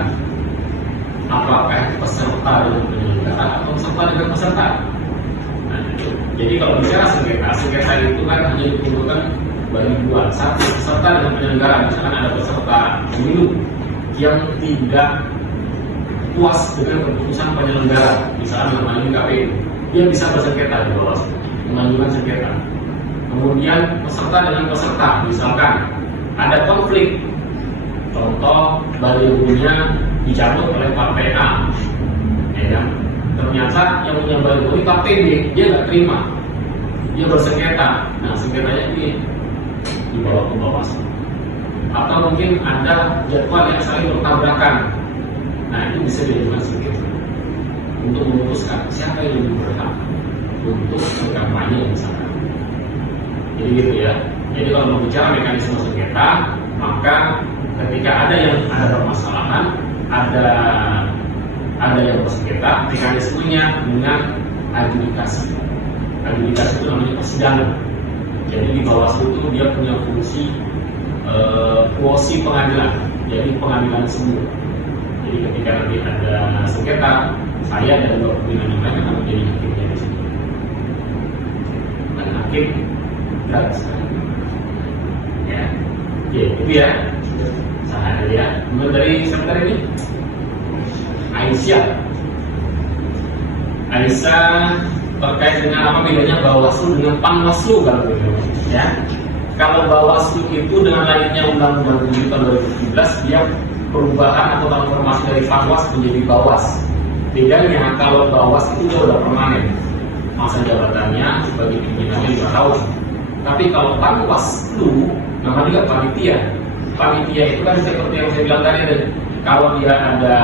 Apakah peserta dengan penyelenggara atau peserta dengan peserta? Nah, jadi kalau bicara sengketa itu kan hanya ditimbulkan bagi dua. Satu, peserta dengan penyelenggara. Misalkan ada peserta pemilu yang tidak puas dengan keputusan penyelenggara, misalkan dalam hal ini KPU, dia bisa bersengketa di Bawaslu, mengajukan sengketa. Kemudian peserta dengan peserta, misalkan ada konflik, contoh balihonya dicabut oleh partai A, ya, ternyata yang punya baliho itu partai B, dia nggak terima, dia bersengketa. Nah, sengketanya ini dibawa ke Bawaslu. Atau mungkin ada jadwal yang saling bertabrakan. Nah, itu bisa diajukan sengketa untuk memutuskan siapa yang lebih berhak untuk berkampanye misalkan. Jadi gitu ya. Jadi kalau mau bicara mekanisme sengketa, maka ketika ada permasalahan, ada yang bersengketa, mekanismenya dengan adjudikasi. Adjudikasi itu namanya persidangan. Jadi di Bawaslu itu dia punya fungsi kuosi pengadilan, jadi pengadilan semua. Jadi ketika nanti ada sengketa, saya dan dua pimpinan yang lain akan menjadi hakimnya di situ. Dan hakim berat sekali. Ya, oke, itu ya. Sahada ya. Kemudian dari sebentar ini, Aisyah terkait dengan apa bedanya Bawaslu dengan Panwaslu kalau begitu, ya. Kalau Bawaslu itu dengan lahirnya Undang-Undang 7 tahun 2017 dia perubahan atau transformasi dari Panwas menjadi Bawas. Bedanya kalau Bawas itu dia udah permanen, masa jabatannya sebagai pimpinannya 5 tahun. Tapi kalau Panwaslu namanya juga panitia. Panitia itu kan seperti yang saya bilang tadi, kalau dia ada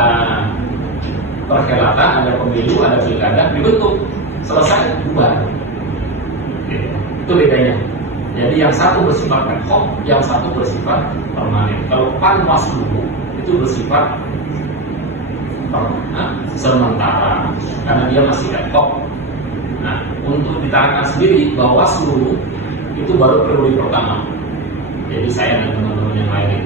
perhelatan, ada pemilu, ada pilkada, dibentuk, selesai bubar. Itu bedanya. Jadi yang satu bersifat ad hoc, yang satu bersifat permanen. Kalau Panwaslu itu bersifat sementara, karena dia masih ad hoc. Nah, untuk ditarakan sendiri, Bawaslu itu baru periode pertama. Jadi saya dan teman-teman yang lain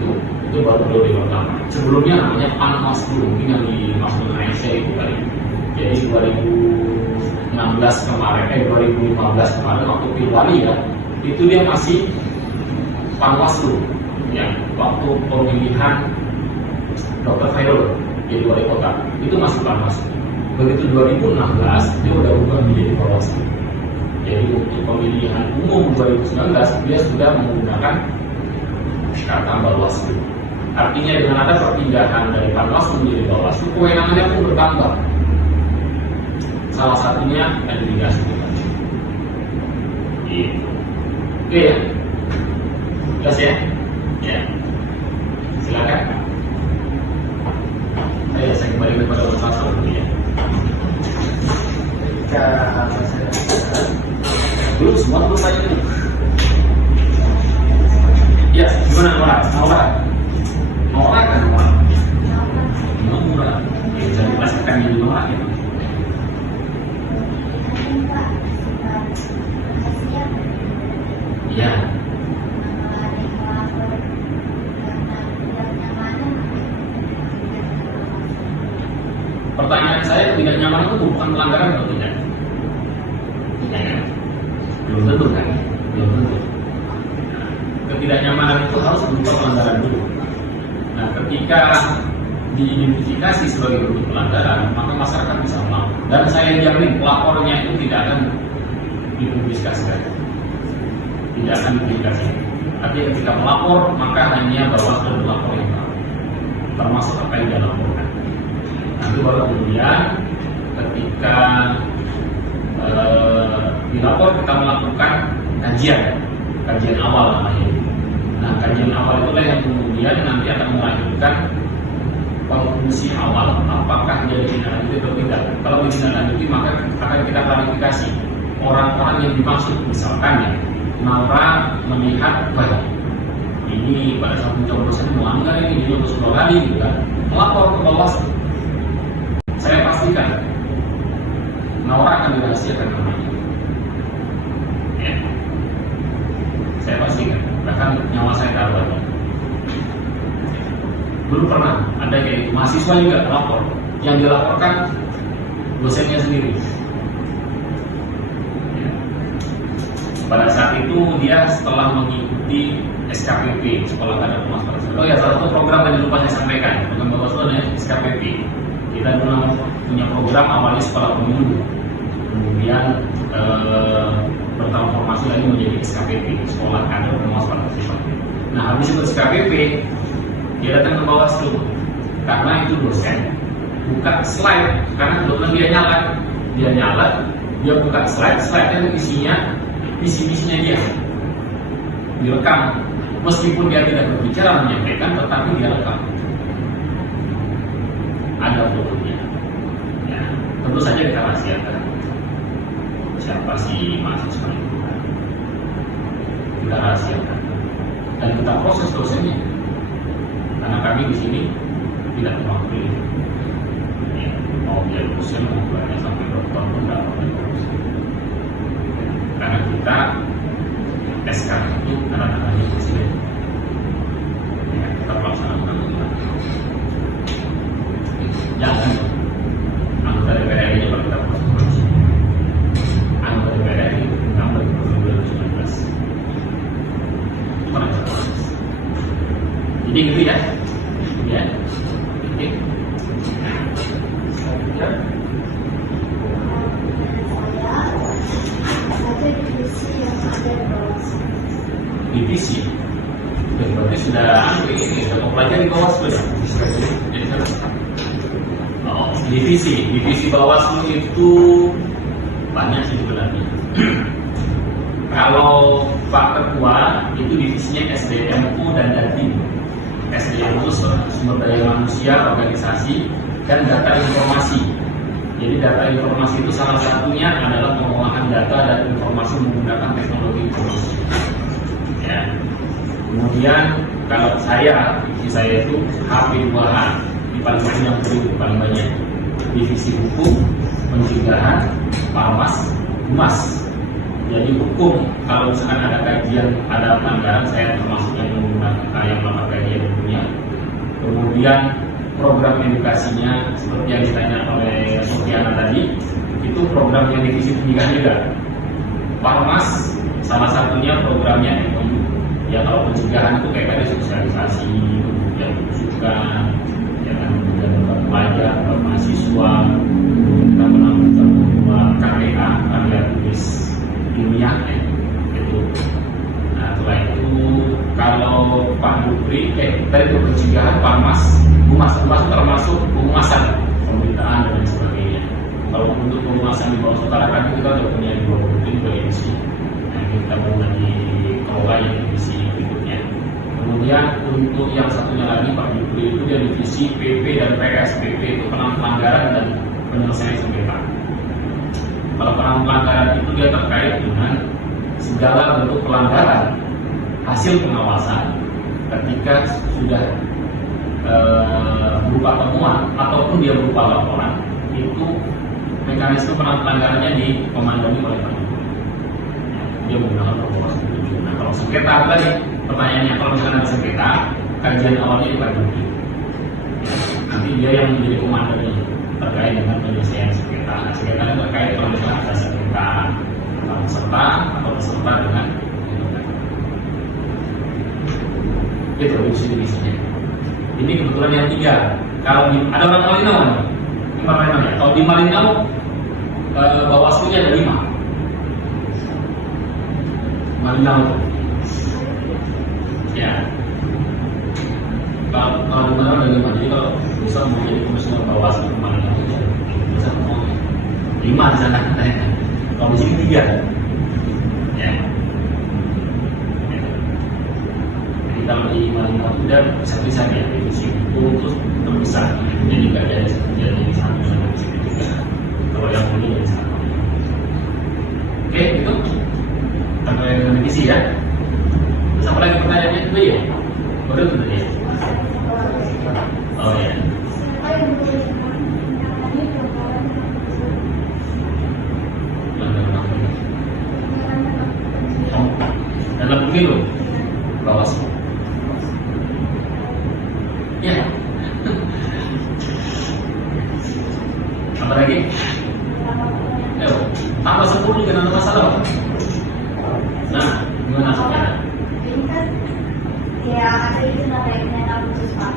itu baru periode pertama. Sebelumnya namanya Panwaslu, mungkin yang dimaksud Aisyah itu kali. Jadi 2015 kemarin waktu Pilwali ya, itu dia masih Panwaslu, ya, waktu pemilihan Dr. Khairul jadi wali kota itu masih Panwaslu. Begitu 2016 dia udah berubah menjadi Bawaslu. Jadi untuk pemilihan umum 2019 dia sudah menggunakan kata Bawaslu. Artinya dengan ada perpindahan dari Panwaslu menjadi Bawaslu, kewenangannya pun bertambah. Salah satunya adjudikasi. Gitu. Oke ya, jelas ya? Ya, silakan. Saya kembali kepada Ustaz dulu ya. ketika saya dulu semua belum banyak itu. Ya, gimana Maura? Maura kan Maura. Bisa dipastikan ini Maura ya. Ya. Pertanyaan saya, tidak nyaman itu bukan pelanggaran atau tidak? Tidak ya? Belum tentu kan? Belum tentu. Ketidaknyamanan itu harus berupa pelanggaran dulu. Nah, ketika diidentifikasi sebagai bentuk pelanggaran, maka masyarakat bisa melapor. Dan saya jamin pelapornya itu tidak akan dipublikasikan, tidak akan dipublikasikan. Artinya ketika melapor, maka hanya Bawaslu melapor yang tahu, termasuk apa yang dia laporkan. Nanti baru kemudian ketika dilapor kita melakukan kajian awal namanya. Nah, kajian awal itulah yang kemudian nanti akan melanjutkan konklusi awal apakah dia ditindaklanjuti atau tidak. Kalau ditindaklanjuti maka akan kita klarifikasi orang-orang yang dimaksud, misalkan ya Maura melihat baik ini pada saat pencoblosan melanggar ini dia 10 kali gitu kan, melapor ke Bawaslu. Saya pastikan Maura akan dirahasiakan namanya. Ya. Saya pastikan, bahkan nyawa saya taruhannya. Dulu pernah ada kayak mahasiswa juga lapor, yang dilaporkan dosennya sendiri. Ya. Pada saat itu dia setelah mengikuti SKPP, Sekolah Kader Pemasaran. Oh ya, salah satu program yang lupa saya sampaikan, bukan Bawaslu ya, SKPP. Kita dulu punya program awalnya sekolah pemilu, kemudian bertransformasi lagi menjadi SKPP, Sekolah Kader Pemasaran. Nah, habis itu SKPP, dia datang ke Bawaslu karena itu dosen buka slide, karena kebetulan dia nyala, dia buka slide-nya itu isinya visi-misinya dia direkam, meskipun dia tidak berbicara menyampaikan, tetapi dia rekam, ada fotonya. Ya, tentu saja kita rahasiakan siapa si mahasiswa itu, kita rahasiakan dan kita proses dosennya. Karena kami di sini tidak mewakili, ya, mau dia dosen mau belajar sampai dokter pun tidak apa-apa. Karena kita SK itu tanda-tandanya presiden, ya, kita melaksanakan undang-undang. Jangan anggota DPR nya kalau kita proses anggota DPR ini nomor 2019 mana proses. Jadi gitu ya, ya. Oke. Divisi, berarti sudah mempelajari Bawaslu ya. Oh, divisi Bawaslu itu banyak sih sebenarnya. Kalau Pak Ketua itu divisinya SDMU dan Datim. SDM itu sumber daya manusia, organisasi, dan data informasi. Jadi data informasi itu salah satunya adalah pengolahan data dan informasi menggunakan teknologi informasi. Ya. Kemudian kalau saya itu HP2H, di paling banyak divisi hukum, pencegahan, Parmas, Humas. Jadi hukum, kalau misalkan ada kajian, ada pelanggaran, saya termasuk yang menggunakan yang melakukan kajian hukumnya. Kemudian program edukasinya seperti yang ditanya oleh Sofiana tadi, itu program yang divisi pendidikan juga. Parmas salah satunya programnya MOU. Ya kalau pencegahan itu kayak tadi sosialisasi, kemudian rujukan, ya kan, kemudian pelajar, mahasiswa, kita menambahkan KTA, karya tulis ilmiah ya, itu. Nah setelah itu kalau Pak Dupri, tadi itu pencegahan, Parmas, Humas termasuk pengumasan pemberitaan dan lain sebagainya. Kalau untuk pengumasan di bawah masyarakat itu kita sudah punya 2 divisi. Nah kita mau lagi kelola yang divisi berikutnya. Kemudian untuk yang satunya lagi Pak Dupri itu dia divisi PP dan PS. PP itu pelanggaran dan penyelesaian sengketa. Kalau pelanggaran itu dia terkait dengan segala bentuk pelanggaran hasil pengawasan ketika sudah berupa temuan ataupun dia berupa laporan, itu mekanisme pelanggarannya dikomandoi oleh penyidik. Dia menggunakan protokol 7. Nah, kalau sengketa tadi pertanyaannya, kalau misalkan ada sengketa, kajian awalnya itu penyidik. Nanti dia yang menjadi komandannya terkait dengan penyelesaian sengketa. Nah, sengketa itu terkait kalau misalkan ada sengketa peserta atau peserta dengan itu divisinya. Ini kebetulan yang 3. Kalau ada orang Malinau nih, ini Malinau ya. Kalau di Malinau Bawaslu-nya ada 5. Malinau, ya. Kalau di Malinau ada 5. Jadi kalau bisa menjadi komisioner Bawaslu di Malinau itu bisa ngomong 5 di sana katanya. Kalau di sini 3, ya. Kalau di Malinau sudah bisa ya divisi itu terus terbesar, jadi nggak jadi 1 sama divisi 3. Kalau yang ini jadi 1. Oke, itu sampai dengan divisi ya. Terus apa lagi pertanyaannya itu ya? Baru itu ya. Oh ya. Dalam pemilu Bawaslu. Ya. Apa lagi? Ayo, tambah 10 kan ada masalah. Nah, gimana ya? Ini kan ya ada istilah kayak khusus Pak.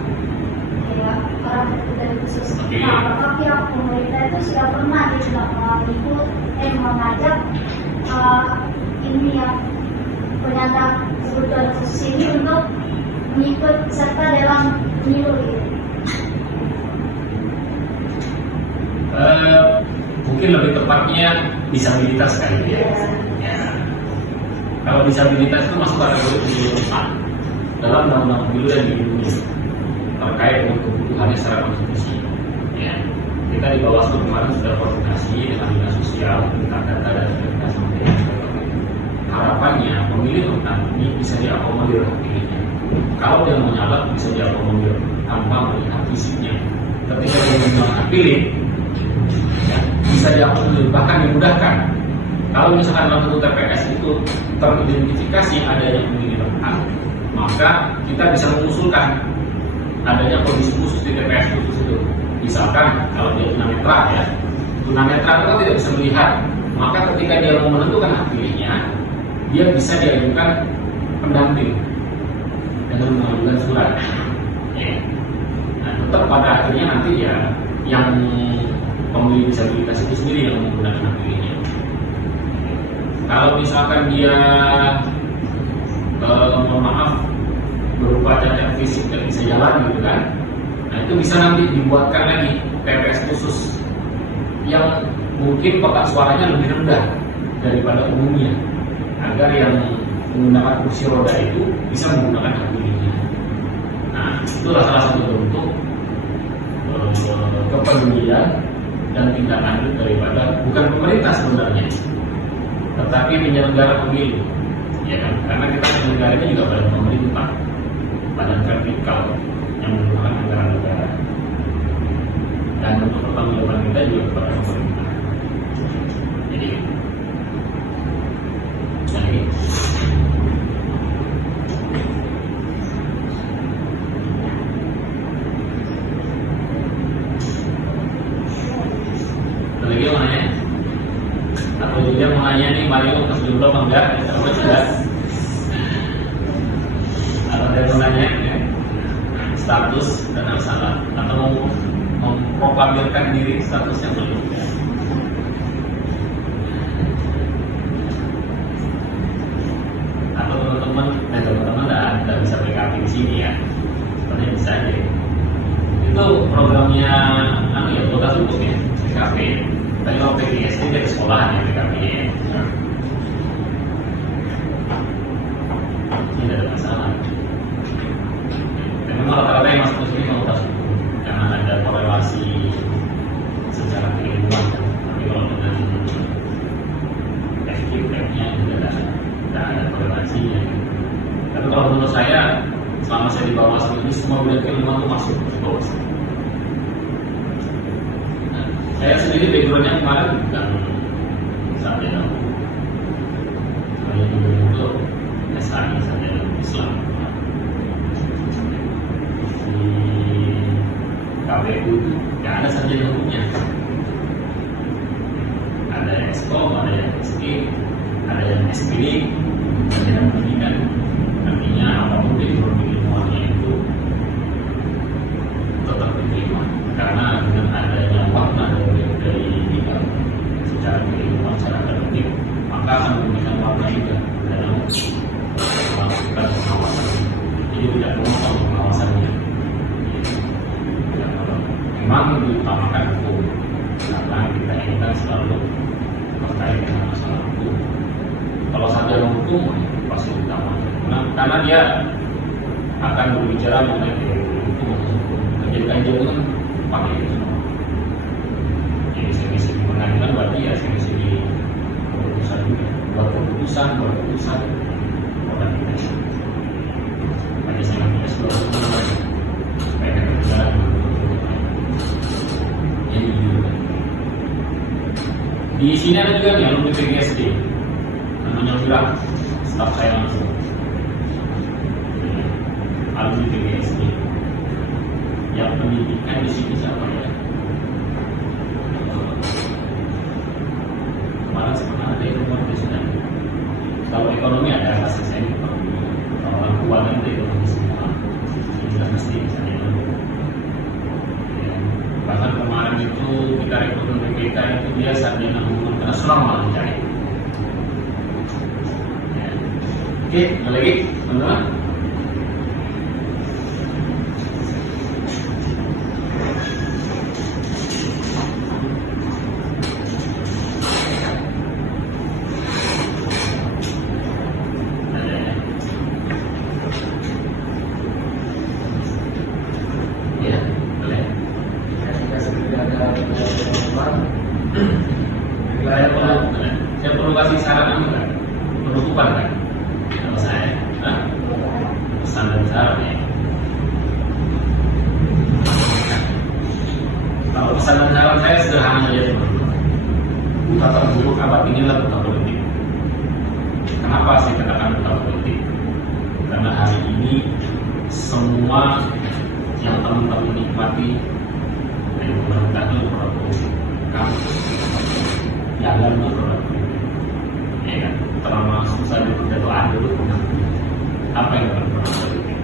Ya orang dari khusus. Okay. Nah, apakah pihak pemerintah itu sudah pernah mengajak ini ya penyandang kebutuhan khusus ini untuk mengikut serta dalam pemilu gitu? Mungkin lebih tepatnya disabilitas kali ya. Ya. Kalau disabilitas itu masuk kategori pemilu 4 dalam undang-undang pemilu yang dilindungi terkait dengan kebutuhannya secara konstitusi. Ya. Kita di Bawaslu kemarin sudah koordinasi dengan dinas sosial, tentang data dan verifikasi materi. Harapannya pemilih rentan ini bisa diakomodir hak pilihnya. Kalau dia mau nyalek bisa diakomodir tanpa melihat fisiknya. Ketika dia menyalek hak pilih, ya, bisa diakomodir, bahkan dimudahkan. Kalau misalkan dalam bentuk TPS itu teridentifikasi adanya pemilih rentan, maka kita bisa mengusulkan adanya kondisi khusus di TPS khusus itu. Misalkan kalau dia tunanetra ya, tunanetra itu tidak bisa melihat, maka ketika dia mau menentukan hak pilihnya, dia bisa diajukan pendamping dengan mengajukan surat. Ya. Nah, tetap pada akhirnya nanti ya yang pemilih disabilitas itu sendiri yang menggunakan hak pilihnya. Kalau misalkan dia mohon maaf berupa cacat fisik tidak bisa jalan gitu kan, nah itu bisa nanti dibuatkan lagi TPS khusus yang mungkin kotak suaranya lebih rendah daripada umumnya, agar yang menggunakan kursi roda itu bisa menggunakan hak pilihnya. Nah, itulah salah satu bentuk kepedulian dan tindak lanjut daripada bukan pemerintah sebenarnya, tetapi penyelenggara pemilu, ya kan? Karena kita penyelenggaranya juga pada pemerintah, badan vertikal yang menggunakan anggaran negara, dan untuk pertanggungjawaban kita juga kepada pemerintah. Jadi, lagi mau nanya? Atau juga mau nanya nih Mario ke sebelum apa enggak? Kalau tidak, atau ada yang nanya ya? Status dan masalah, atau mau memproklamirkan diri statusnya belum? Atau teman-teman tidak bisa PKP di sini ya? Sebenarnya bisa aja. Itu programnya ya, kota tutup ya, PKP. Tadi waktu di SD dari sekolahan ya PKP ya. Ini tidak ada masalah. Dan memang rata-rata yang masuk ke sini mau tas jangan ada korelasi secara keilmuan. Tapi kalau dengan selama saya di Bawaslu ini semua bidang keilmuan itu masuk ke Bawaslu. Nah, saya sendiri backgroundnya kemarin bukan sarjana hukum, saya juga itu SAI sarjana Islam. Di KPU itu nggak ada sarjana hukumnya, ada yang Eskom, ada yang SK, ada yang SPD, ada yang pendidikan. Artinya apapun background keilmuannya itu tetap diterima, karena dengan adanya warna dari kita secara keilmuan, secara akademik, maka akan memberikan warna juga dalam melakukan pengawasan. Jadi tidak mengontrol pengawasannya. Memang diutamakan hukum, karena kita ini kan selalu terkait dengan masalah hukum. Kalau sarjana hukum pasti utama, karena dia akan berbicara mengenai hukum. Jadi kajian pakai itu. Jadi segi pengadilan berarti ya segi keputusan juga, buat keputusan orang kita. Pada saya punya sebuah supaya kita berjalan. Di sini ada juga nih alumni PGSD, namanya Wira, staf saya langsung. Alumni PGSD, yang pendidikan di sini siapa ya? Kemarin sebenarnya ada ekonomi sedang. Kalau ekonomi ada hasil saya, kalau orang keuangan itu ekonomi semua, tidak mesti misalnya. Bahkan kemarin itu kita rekrutmen BPK itu dia sarjana hukum karena suram malah mencari. Ya. Oke, ada lagi teman-teman? Saya perlu kasih saran apa kan? Penutupan kan? Kalau saya, pesan dan saran ya. Kalau pesan dan saran saya sederhana saja teman-teman. Buta terburuk abad inilah buta politik. Kenapa saya katakan buta politik? Karena hari ini semua yang teman-teman nikmati dari pemerintah itu produk politik. Jalan produk politik, ya kan? Termasuk saja pidato dulu apa yang bukan produk politik.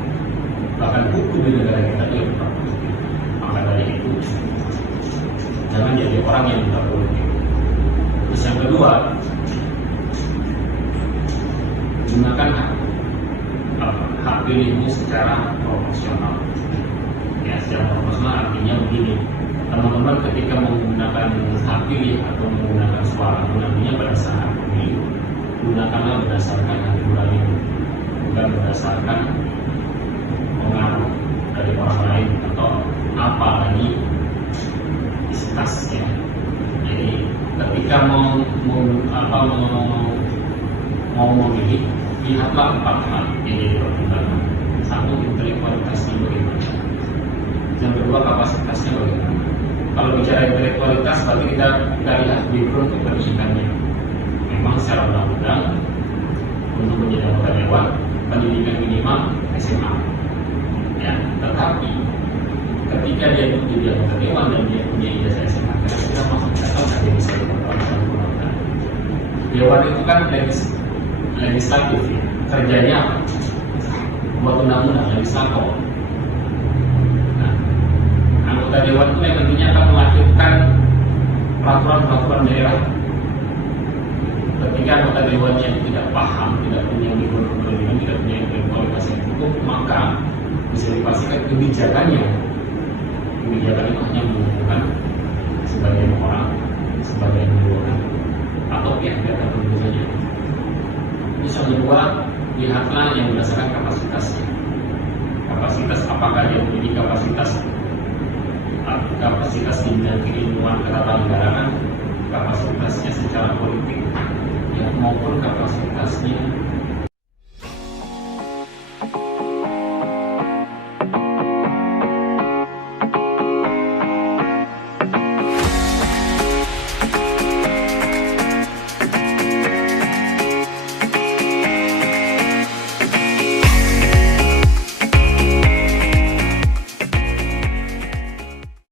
Bahkan hukum di negara kita itu yang produk politik. Maka dari itu jangan jadi orang yang buta politik. Terus yang kedua, gunakan hak pilihmu secara proporsional. Ya, secara proporsional artinya begini. Teman-teman ketika menggunakan hak pilih atau menggunakan suara, nantinya pada saat pemilu, gunakanlah berdasarkan hati nurani, bukan berdasarkan pengaruh dari orang lain atau apa lagi istasnya. Jadi ketika mau memilih, lihatlah 4 hal yang jadi pertimbangan. 1, intelektualitasnya bagaimana. Yang kedua, kapasitasnya bagaimana. Kalau bicara intelektualitas, berarti kita lihat background kependidikannya. Memang secara undang-undang untuk menjadi anggota dewan pendidikan minimal SMA. Ya, tetapi ketika dia itu jadi anggota dewan dan dia punya ijazah SMA, kita masuk akal dia bisa diperlukan. Dewan itu kan legislatif, ya. Kerjanya apa? Buat undang-undang, legislator. Anggota dewan itu yang nantinya akan melahirkan peraturan-peraturan daerah. Ketika anggota dewannya tidak paham, tidak punya pendidikan, tidak punya intelektualitas yang cukup, maka bisa dipastikan kebijakannya itu hanya menguntungkan sebagian orang, sebagian golongan, atau pihak-pihak tertentu saja. Terus yang kedua, lihatlah yang berdasarkan kapasitasnya. Kapasitas apakah dia memiliki kapasitas di bidang keilmuan ketatanegaraan,